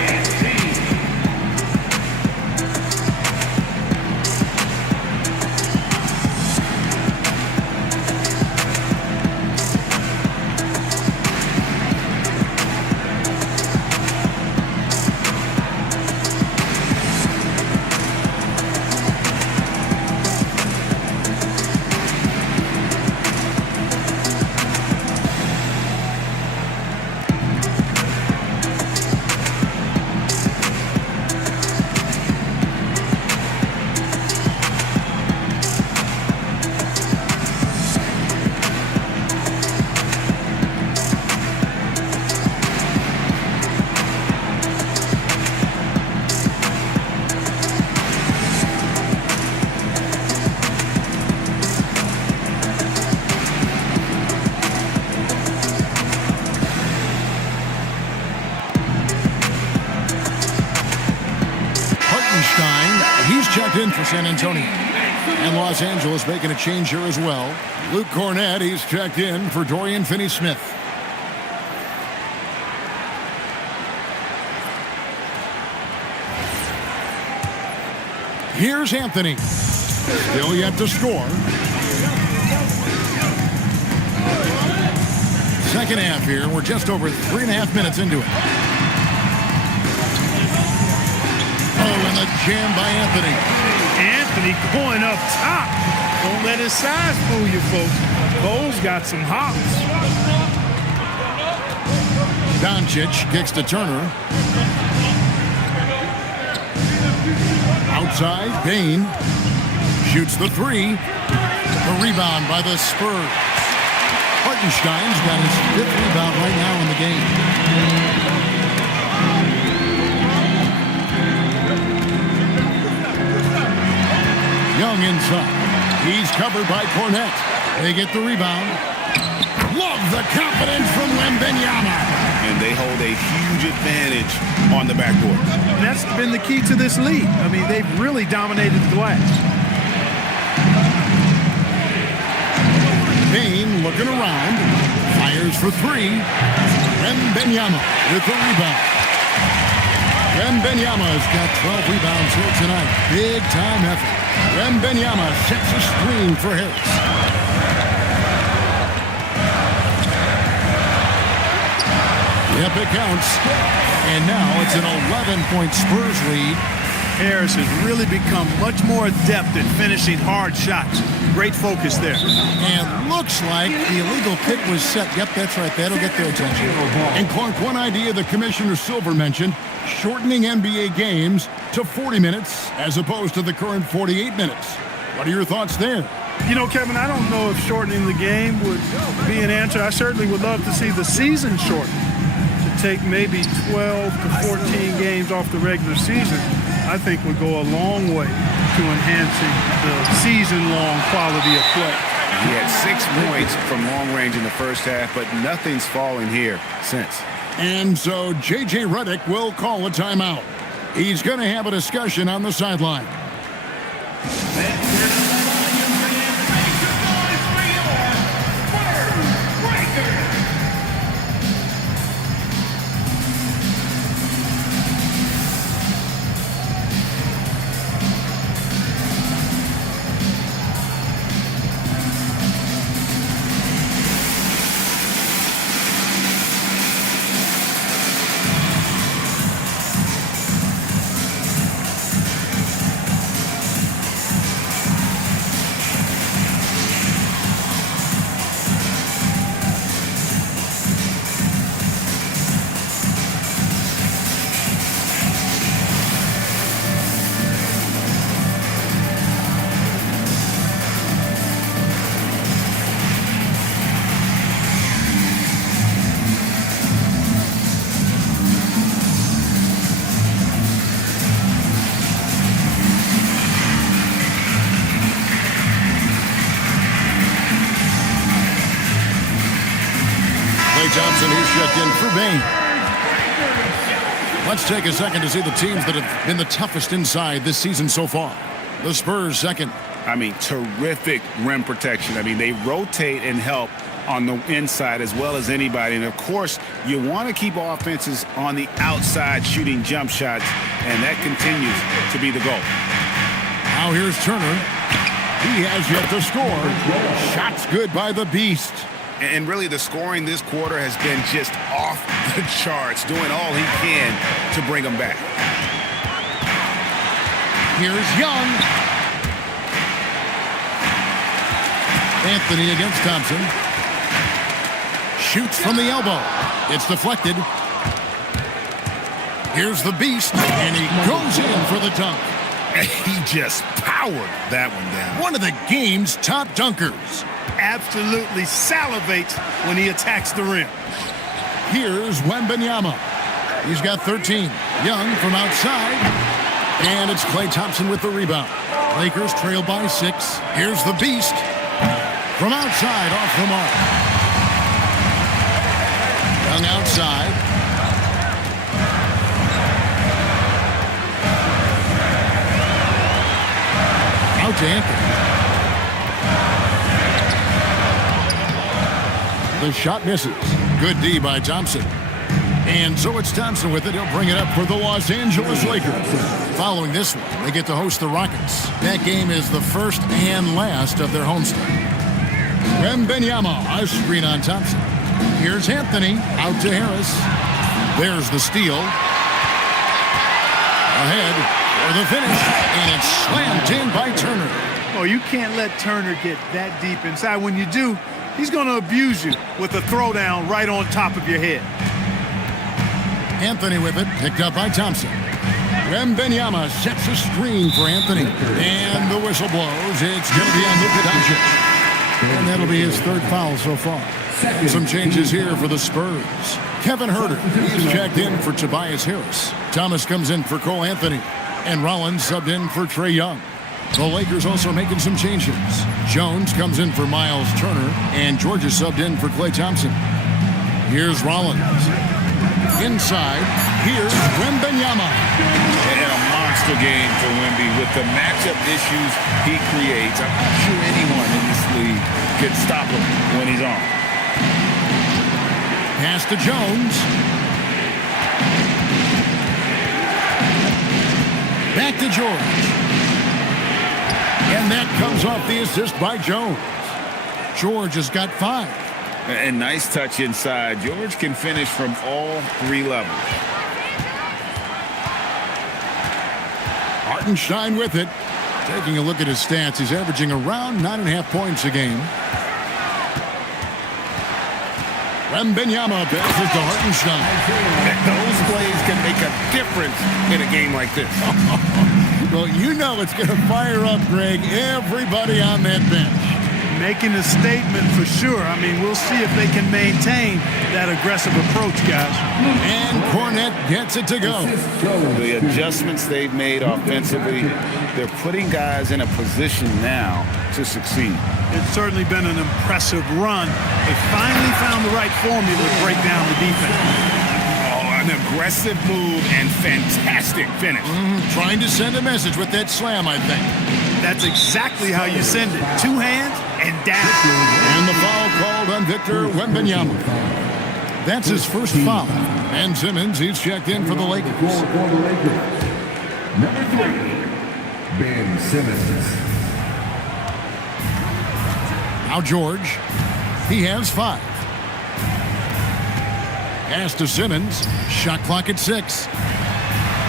checked in for San Antonio. And Los Angeles making a change here as well. Luke Cornett, he's checked in for Dorian Finney-Smith. Here's Anthony. Still yet to score. Second half here. We're just over 3.5 minutes into it. Oh, and the jam by Anthony. Anthony going up top. Don't let his size fool you, folks. Bo's got some hops. Doncic kicks to Turner. Outside, Bain shoots the three. The rebound by the Spurs. Hartenstein's got his 5th rebound right now in the game. Young inside. He's covered by Cornett. They get the rebound. Love the confidence from Wembanyama. And they hold a huge advantage on the backboard. And that's been the key to this league. I mean, they've really dominated the glass. Bain looking around. Fires for three. Wembanyama with the rebound. Wembanyama's got 12 rebounds here tonight. Big time effort. Wembanyama sets a screen for Harris. Yep, it counts. And now it's an 11-point Spurs lead. Harris has really become much more adept at finishing hard shots. Great focus there. And looks like the illegal pick was set. Yep, that's right. That'll get their attention. And Clark, one idea that Commissioner Silver mentioned, shortening NBA games to 40 minutes as opposed to the current 48 minutes. What are your thoughts there? You know, Kevin, I don't know if shortening the game would be an answer. I certainly would love to see the season shortened. Take maybe 12 to 14 games off the regular season, I think would go a long way to enhancing the season-long quality of play. He had 6 points from long range in the first half, but nothing's fallen here since. And so J.J. Redick will call a timeout. He's going to have a discussion on the sideline. Johnson, who's checked in for Bain. Let's take a second to see the teams that have been the toughest inside this season so far. The Spurs second. I mean, terrific rim protection. I mean, they rotate and help on the inside as well as anybody. And, of course, you want to keep offenses on the outside shooting jump shots, and that continues to be the goal. Now here's Turner. He has yet to score. Shots good by the Beast. And really, the scoring this quarter has been just off the charts, doing all he can to bring them back. Here's Young. Anthony against Thompson. Shoots from the elbow. It's deflected. Here's the Beast, and he goes in for the dunk. He just powered that one down. One of the game's top dunkers. Absolutely salivates when he attacks the rim. Here's Wembanyama. He's got 13. Young from outside. And it's Klay Thompson with the rebound. Lakers trail by 6. Here's the Beast. From outside, off the mark. Young outside. to Anthony. The shot misses. Good D by Thompson. And so it's Thompson with it. He'll bring it up for the Los Angeles Lakers. Following this one, they get to host the Rockets. That game is the first and last of their homestand. Wembanyama, a screen on Thompson. Here's Anthony, out to Harris. There's the steal. Ahead for the finish, and it's slammed in by Turner. Oh, you can't let Turner get that deep inside. When you do, he's going to abuse you with a throwdown right on top of your head. Anthony with it, picked up by Thompson. Wembanyama sets a screen for Anthony. And the whistle blows. It's going to be on Luka Doncic. And that'll be his third foul so far. Some changes here for the Spurs. Kevin Huerter, he's checked in for Tobias Harris. Thomas comes in for Cole Anthony. And Rollins subbed in for Trae Young. The Lakers also making some changes. Jones comes in for Miles Turner. And Georgia subbed in for Klay Thompson. Here's Rollins. Inside, here's Wembanyama. And a monster game for Wemby with the matchup issues he creates. I'm not sure anyone in this league can stop him when he's on. Pass to Jones. Back to George. And that comes off the assist by Jones. George has got 5. And nice touch inside. George can finish from all 3 levels. Hartenstein with it. Taking a look at his stats, he's averaging around 9.5 points a game. Wembanyama passes to Hartenstein. Those plays can make a difference in a game like this. Well, you know it's going to fire up, Greg, everybody on that bench. Making a statement for sure. I mean, we'll see if they can maintain that aggressive approach, guys. And Cornette gets it to go. The adjustments they've made offensively, they're putting guys in a position now to succeed. It's certainly been an impressive run. They finally found the right formula to break down the defense. Oh, an aggressive move and fantastic finish. Trying to send a message with that slam, I think. That's exactly how you send it. 2 hands and down. And the foul called on Victor Wembanyama. That's his first foul. And Simmons, he's checked in for the Lakers. Number 3, Ben Simmons. Now George, he has 5. Pass to Simmons, shot clock at 6.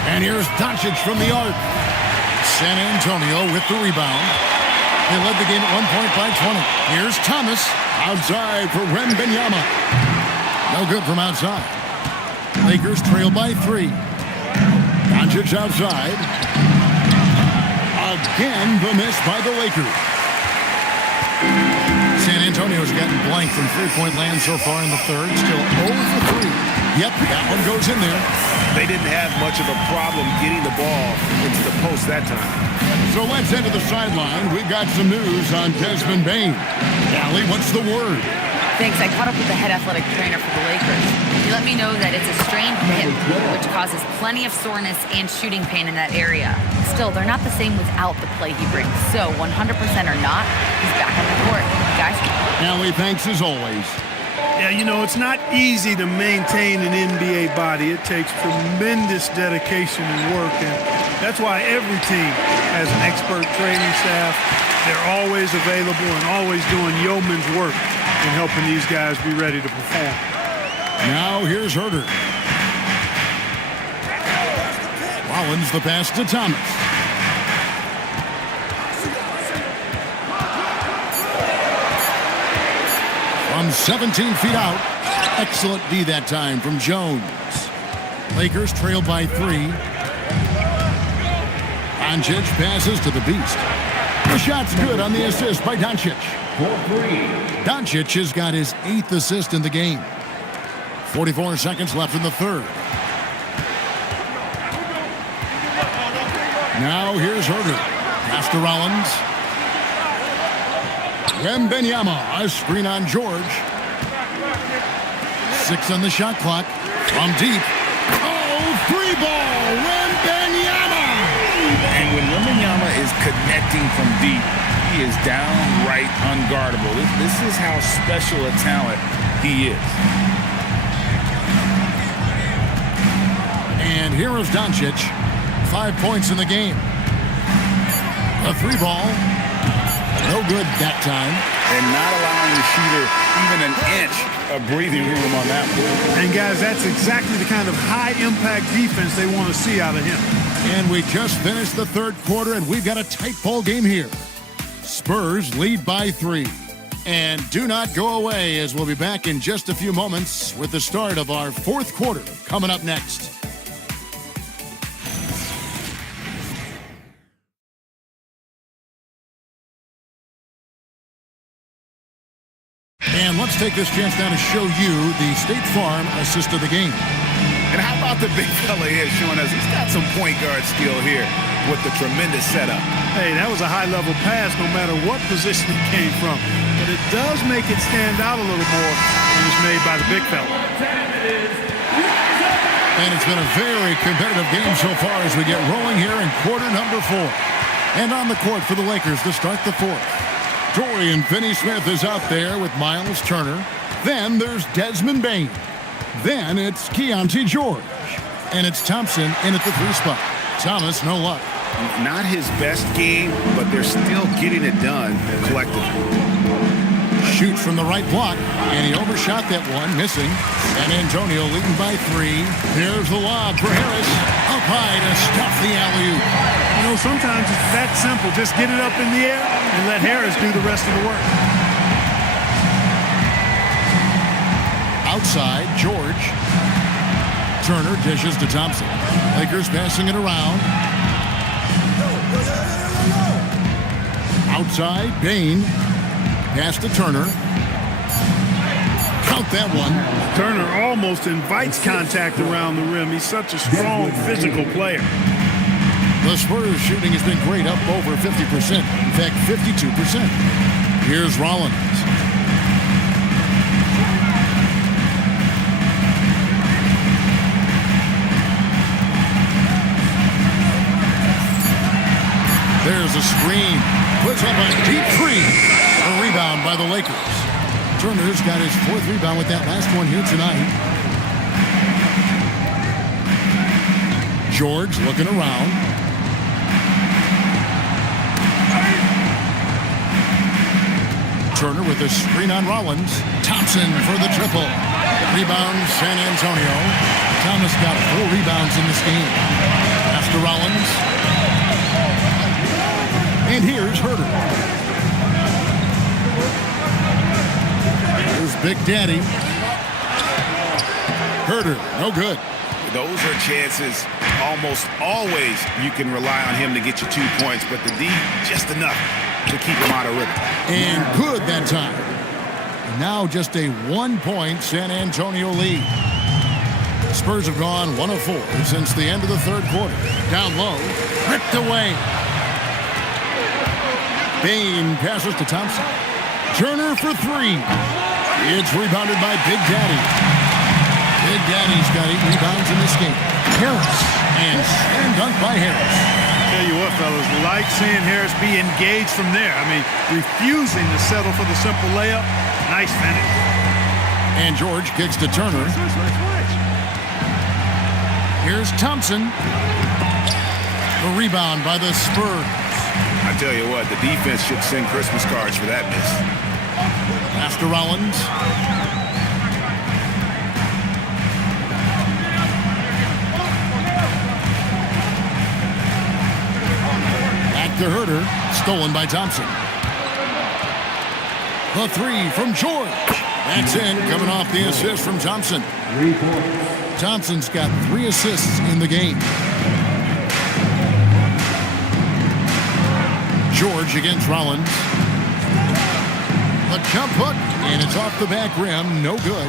And here's Doncic from the arc. San Antonio with the rebound. They led the game at 1 point by 20. Here's Thomas outside for Wembanyama. No good from outside. Lakers trail by 3. Doncic outside. Again, the miss by the Lakers. San Antonio's gotten blank from three-point land so far in the third. Still 0 for 3. Yep, that one goes in there. They didn't have much of a problem getting the ball into the post that time. So let's head to the sideline. We've got some news on Desmond Bane. Allie, what's the word? Thanks. I caught up with the head athletic trainer for the Lakers. He let me know that it's a strained hip, which causes plenty of soreness and shooting pain in that area. Still, they're not the same without the play he brings. So 100% or not, he's back on the court. Guys? Allie, thanks as always. Yeah, you know, it's not easy to maintain an NBA body. It takes tremendous dedication and work, and that's why every team has an expert training staff. They're always available and always doing yeoman's work in helping these guys be ready to perform. Now here's Huerter. Rollins the pass to Thomas. From 17 feet out. Excellent D that time from Jones. Lakers trail by 3. Doncic passes to the beast. The shot's good on the assist by Doncic. Doncic has got his 8th assist in the game. 44 seconds left in the third. Now here's Huerter. Pass to Rollins. Wembanyama, a screen on George. 6 on the shot clock. From deep. Oh, 3 ball. Wembanyama. And when Wembanyama is connected connecting from deep. He is downright unguardable. This is how special a talent he is. And here is Doncic. 5 points in the game. A 3-ball. No good that time. And not allowing the shooter even an inch of breathing room on that one. And, guys, that's exactly the kind of high-impact defense they want to see out of him. And we just finished the third quarter, and we've got a tight ball game here. Spurs lead by 3. And do not go away, as we'll be back in just a few moments with the start of our fourth quarter coming up next. And let's take this chance now to show you the State Farm assist of the game. And how about the big fella here showing us he's got some point guard skill here with the tremendous setup. Hey, that was a high-level pass no matter what position it came from. But it does make it stand out a little more when it's made by the big fella. And it's been a very competitive game so far as we get rolling here in quarter number 4. And on the court for the Lakers to start the fourth. Dorian Finney-Smith is out there with Miles Turner. Then there's Desmond Bane. Then it's Keontae George. And it's Thompson in at the 3 spot. Thomas, no luck. Not his best game, but they're still getting it done collectively. Shoots from the right block, and he overshot that one, missing. San Antonio leading by 3. Here's the lob for Harris. Up high to stuff the alley-oop. You know, sometimes it's that simple. Just get it up in the air and let Harris do the rest of the work. Outside, George. Turner dishes to Thompson. Lakers passing it around. Outside, Bane. Pass to Turner. Count that one. Turner almost invites contact around the rim. He's such a strong physical player. The Spurs shooting has been great, up over 50%. In fact, 52%. Here's Rollins. There's a screen. Puts up a deep 3. A rebound by the Lakers. Turner's got his 4th rebound with that last one here tonight. George looking around. Turner with a screen on Rollins. Thompson for the triple. Rebound San Antonio. Thomas got 4 rebounds in this game. After Rollins. And here's Herter. Here's Big Daddy. Herter, no good. Those are chances almost always you can rely on him to get you 2 points, but the D, just enough to keep him out of rhythm. And good that time. And now just a 1-point San Antonio lead. Spurs have gone 1 of 4 since the end of the third quarter. Down low, ripped away. Bane passes to Thompson. Turner for 3. It's rebounded by Big Daddy. Big Daddy's got 8 rebounds in this game. Harris. And dunk by Harris. Tell you what, fellas, like seeing Harris be engaged from there. I mean, refusing to settle for the simple layup. Nice finish. And George kicks to Turner. Here's Thompson. The rebound by the Spurs. I tell you what, the defense should send Christmas cards for that miss. After Rollins. Back to Herter. Stolen by Thompson. The 3 from George. That's in, coming off the assist from Thompson. Thompson's got 3 assists in the game. George against Rollins. A jump hook, and it's off the back rim. No good.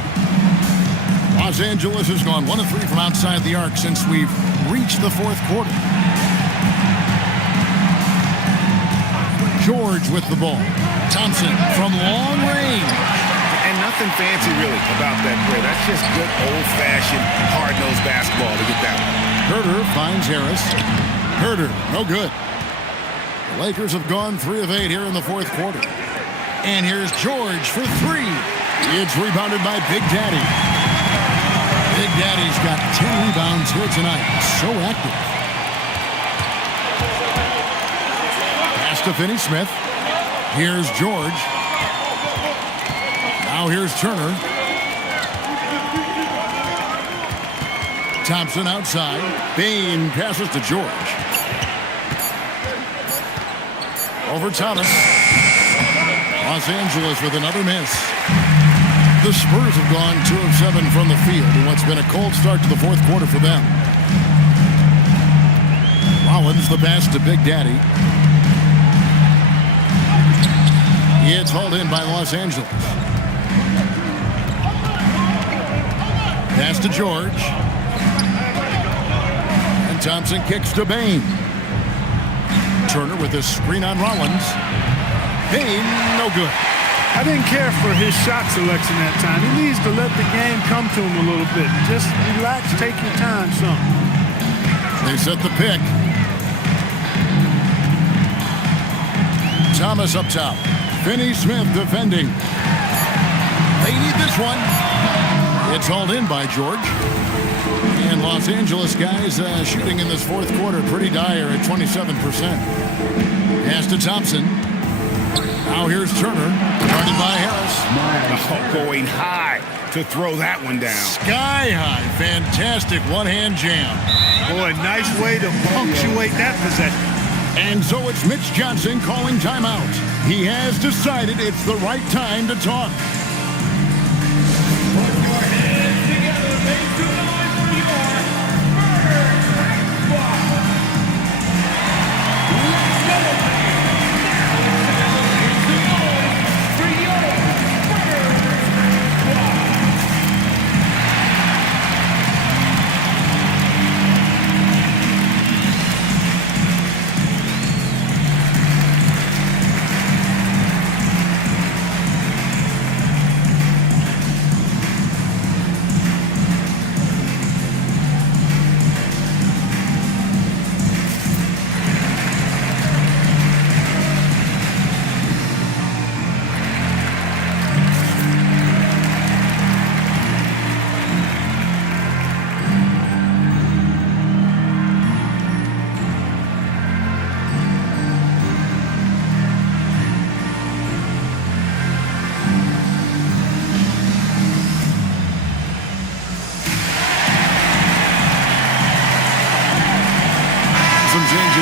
Los Angeles has gone 1 of 3 from outside the arc since we've reached the fourth quarter. George with the ball. Thompson from long range. And nothing fancy really about that play. That's just good old-fashioned hard-nosed basketball to get that one. Herter finds Harris. Herter, no good. Lakers have gone 3 of 8 here in the fourth quarter. And here's George for 3. It's rebounded by Big Daddy. Big Daddy's got 10 rebounds here tonight. So active. Pass to Finney-Smith. Here's George. Now here's Turner. Thompson outside. Bain passes to George. Over Thomas. Los Angeles with another miss. The Spurs have gone 2 of 7 from the field in what's been a cold start to the fourth quarter for them. Rollins the pass to Big Daddy. It's hauled in by Los Angeles. Pass to George. And Thompson kicks to Bain. Turner with a screen on Rollins. Bain, no good. I didn't care for his shot selection that time. He needs to let the game come to him a little bit. Just relax, take your time some. They set the pick. Thomas up top. Finney-Smith defending. They need this one. It's hauled in by George. And Los Angeles guys shooting in this fourth quarter pretty dire at 27%. Pass to Thompson. Now here's Turner. Guarded by Harris. Oh, going high to throw that one down. Sky high. Fantastic one-hand jam. Boy, nice way to punctuate that possession. And so it's Mitch Johnson calling timeout. He has decided it's the right time to talk.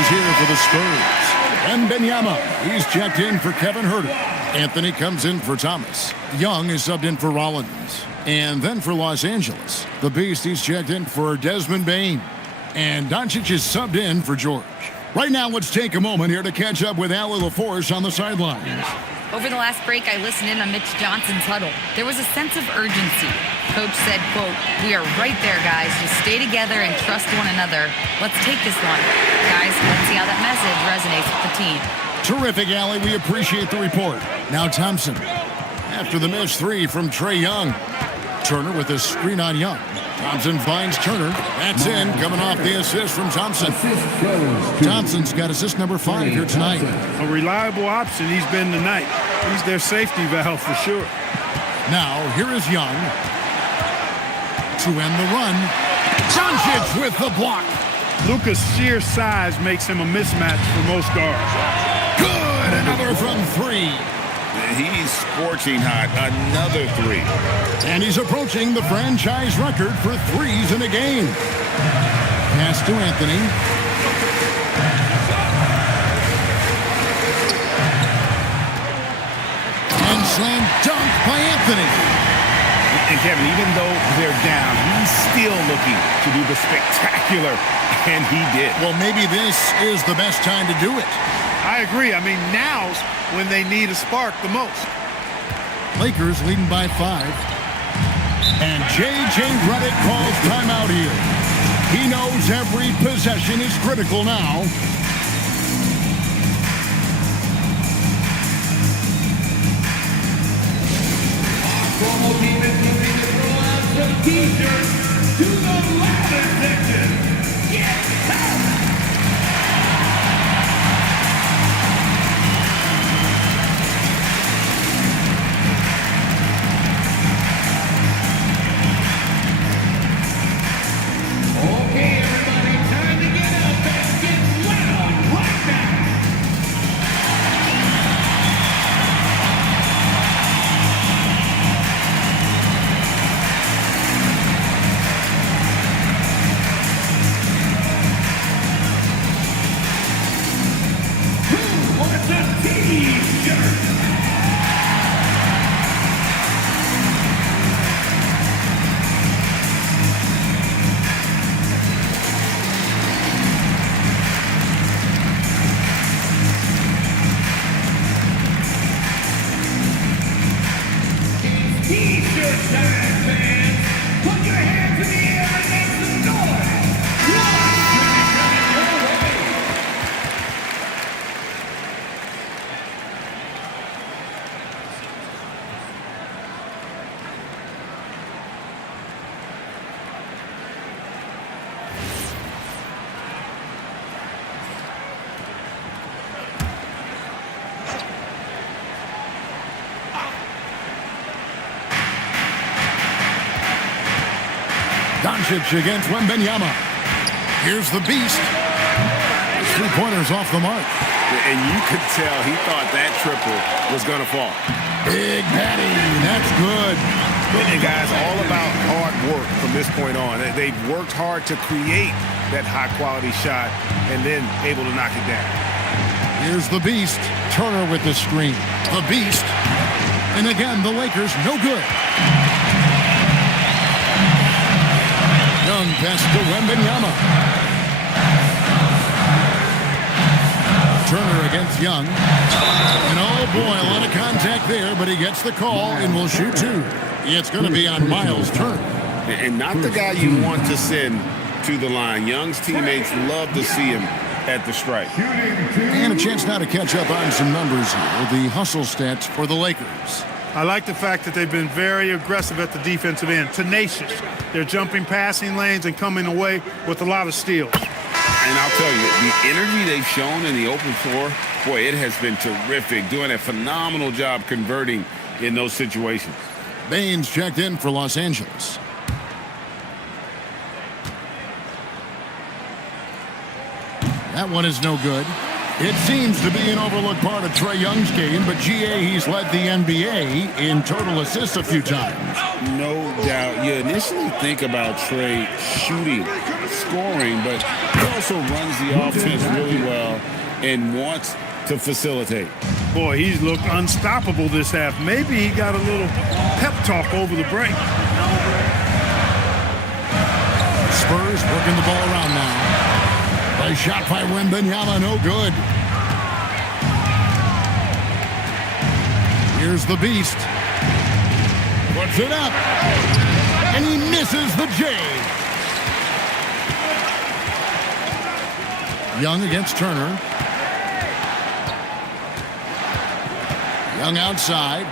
Here for the Spurs. And Benyama, he's checked in for Kevin Huerter. Anthony comes in for Thomas. Young is subbed in for Rollins. And then for Los Angeles, the Beast, he's checked in for Desmond Bain. And Doncic is subbed in for George. Right now, let's take a moment here to catch up with Allie LaForce on the sidelines. Over the last break, I listened in on Mitch Johnson's huddle. There was a sense of urgency. Coach said, quote, "We are right there, guys. Just stay together and trust one another. Let's take this one. Guys, let's see how that message resonates with the team." Terrific, Allie. We appreciate the report. Now Thompson. After the missed 3 from Trae Young. Turner with a screen on Young. Thompson finds Turner. That's in, coming off the assist from Thompson. Thompson's got assist number 5 here tonight. A reliable option he's been tonight. He's their safety valve for sure. Now, here is Young. To end the run. Doncic with the block. Luka's sheer size makes him a mismatch for most guards. Good, another from 3. He's scorching hot. Another 3. And he's approaching the franchise record for 3s in a game. Pass to Anthony. And slam dunk by Anthony. And Kevin, even though they're down, he's still looking to do the spectacular, and he did. Well, maybe this is the best time to do it. I agree. I mean, now's when they need a spark the most. Lakers leading by 5. And J.J. Redick calls timeout here. He knows every possession is critical now. Promo team is looking to throw out some t-shirts to the ladder section. Get out! Doncic against Wembanyama. Here's the beast. 3-pointers off the mark. And you could tell he thought that triple was going to fall. Big Patty. That's good. And guys, all about hard work from this point on. They've worked hard to create that high-quality shot and then able to knock it down. Here's the beast. Turner with the screen. The beast. And again, the Lakers no good. Young pass to Wembanyama. Turner against Young. And oh boy, a lot of contact there, but he gets the call and will shoot two. It's going to be on Miles Turner. And not the guy you want to send to the line. Young's teammates love to see him at the stripe. And a chance now to catch up on some numbers here. The hustle stats for the Lakers. I like the fact that they've been very aggressive at the defensive end, tenacious. They're jumping passing lanes and coming away with a lot of steals. And I'll tell you, the energy they've shown in the open floor, boy, it has been terrific, doing a phenomenal job converting in those situations. Baines checked in for Los Angeles. That one is no good. It seems to be an overlooked part of Trae Young's game, but GA, he's led the NBA in total assists a few times. No doubt. You initially think about Trae shooting, scoring, but he also runs the offense really well and wants to facilitate. Boy, he's looked unstoppable this half. Maybe he got a little pep talk over the break. Spurs working the ball around now. A shot by Wembanyama, no good. Here's the beast. Puts it up. And he misses the J. Young against Turner. Young outside.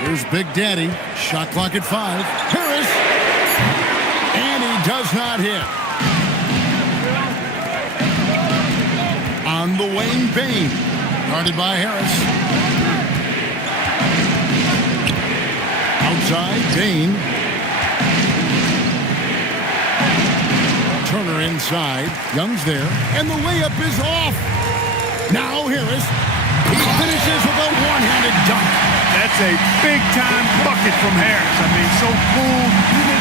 Here's Big Daddy. Shot clock at 5. Harris. And he does not hit. On the wing, Bane. Guarded by Harris. Outside, Bane. Turner inside. Young's there. And the layup is off. Now Harris. He finishes with a one-handed dunk. That's a big-time bucket from Harris. I mean, so cool,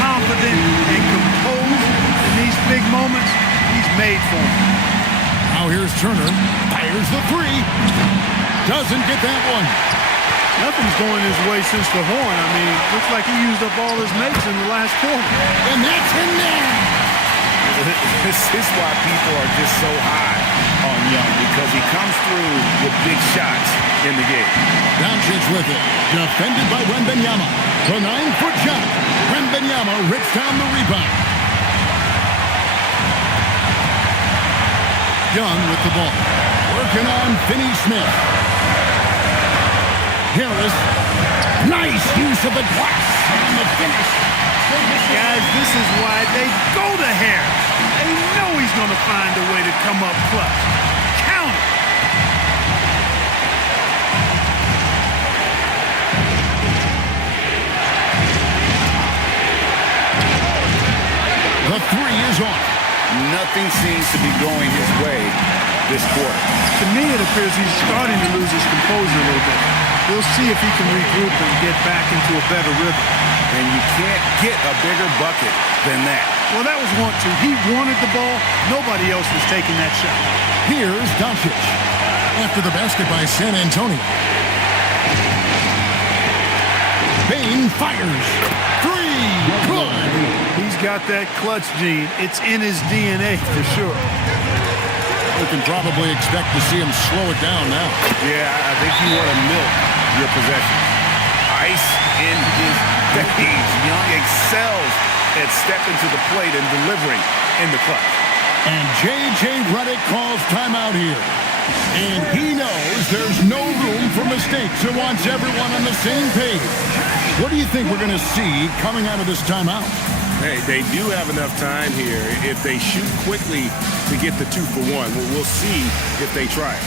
confident, and composed in these big moments. He's made for them. Now here's Turner. Fires the three. Doesn't get that one. Nothing's going his way since the horn. I mean, looks like he used up all his mates in the last quarter. And that's in there. This is why people are just so high on Young, because he comes through with big shots in the game. Doncic with it. Defended by Wembanyama. The 9-foot shot. Wembanyama rips down the rebound. Young with the ball. Working on Finney-Smith. Harris. Nice use of the glass on the finish. Guys, this is why they go to Harris. They know he's going to find a way to come up clutch. Count it. The three is off. Nothing seems to be going his way this quarter. To me, it appears he's starting to lose his composure a little bit. We'll see if he can regroup and get back into a better rhythm. And you can't get a bigger bucket than that. Well, that was want to. He wanted the ball. Nobody else was taking that shot. Here's Doncic. After the basket by San Antonio. Bane fires. Three. Good. He's got that clutch gene. It's in his DNA for sure. We can probably expect to see him slow it down now. Yeah, I think you want to milk your possession. Ice in his veins. Young excels at stepping to the plate and delivering in the clutch. And J.J. Redick calls timeout here. And he knows there's no room for mistakes and wants everyone on the same page. What do you think we're going to see coming out of this timeout? Hey, they do have enough time here. If they shoot quickly to get the 2 for 1, we'll see if they try it.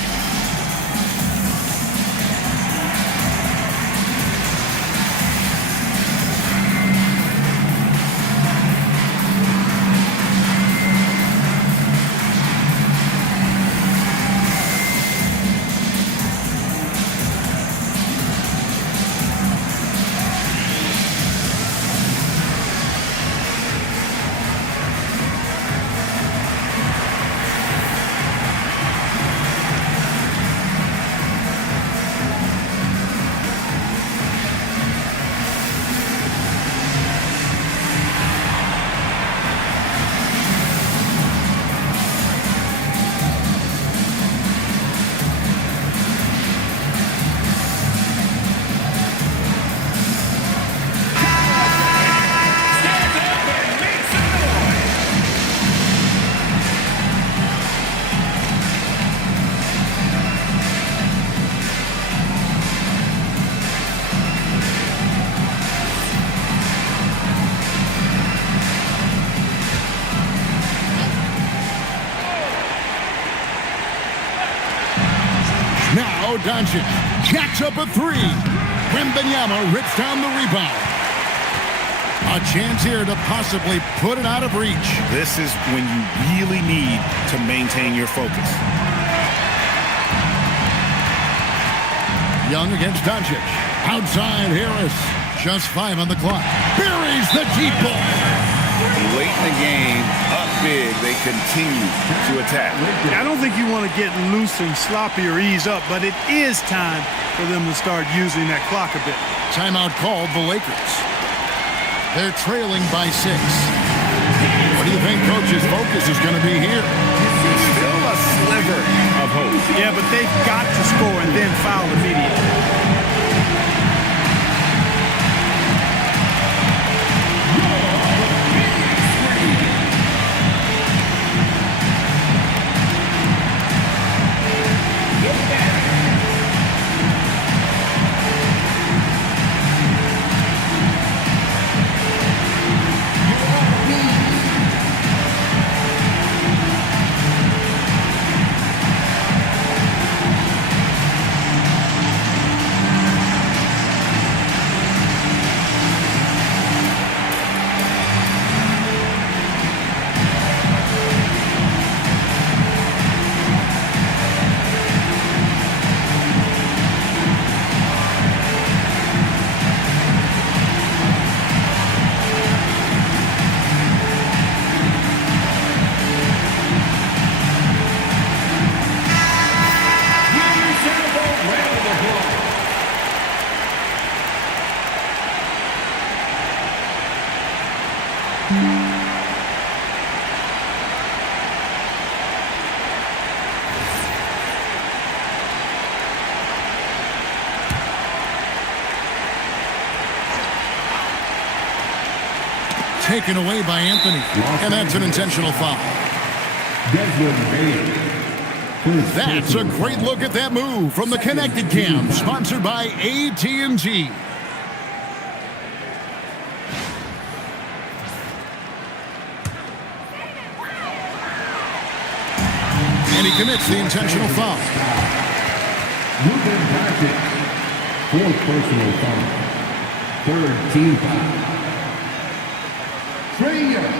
Doncic jacks up a three. Wembanyama rips down the rebound. A chance here to possibly put it out of reach. This is when you really need to maintain your focus. Young against Doncic. Outside Harris. Just 5 on the clock. Buries the deep ball. Late in the game, up big, they continue to attack. I don't think you want to get loose and sloppy or ease up, but it is time for them to start using that clock a bit. Timeout called the Lakers. They're trailing by 6. What do you think Coach's focus is going to be here? Still a sliver of hope. Yeah, but they've got to score and then foul immediately. Taken away by Anthony, and that's an intentional foul. That's a great look at that move from the Connected Cam, sponsored by AT&T. And he commits the intentional foul. Fourth personal foul. Third team foul. Trey Young,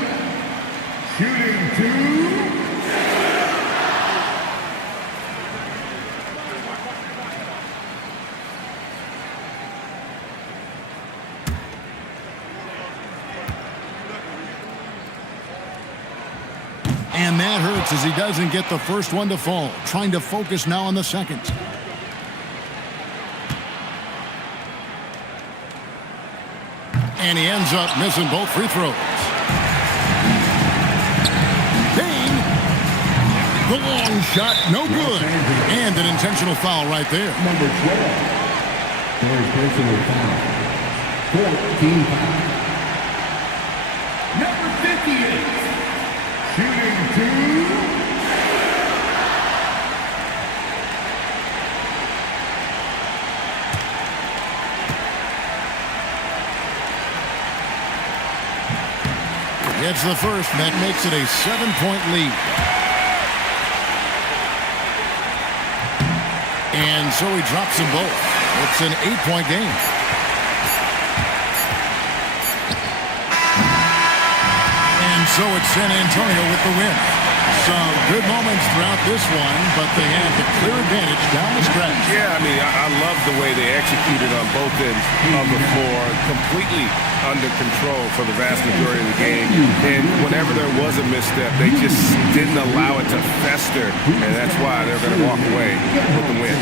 shooting 2. And that hurts as he doesn't get the first one to fall. Trying to focus now on the second. And he ends up missing both free throws. The long shot, no good. And an intentional foul right there. Number 12. Third personal foul. Fourth team foul. Number 58. Shooting 2. Gets the first, and that makes it a 7-point lead. And so he drops them both. It's an 8-point game. And so it's San Antonio with the win. Some good moments throughout this one, but they had the clear advantage down the stretch. Yeah, I mean, I love the way they executed on both ends of the floor. Completely under control for the vast majority of the game. And whenever there was a misstep, they just didn't allow it to fester. And that's why they're going to walk away with the win.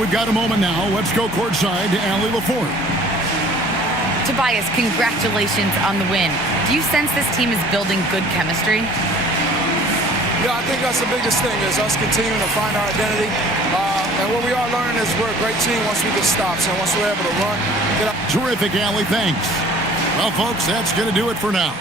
We've got a moment now. Let's go courtside to Allie LaForte. Tobias, congratulations on the win. Do you sense this team is building good chemistry? Yeah, I think that's the biggest thing is us continuing to find our identity. And what we are learning is we're a great team once we get stops and once we're able to run. Terrific, Allie. Thanks. Well, folks, that's going to do it for now.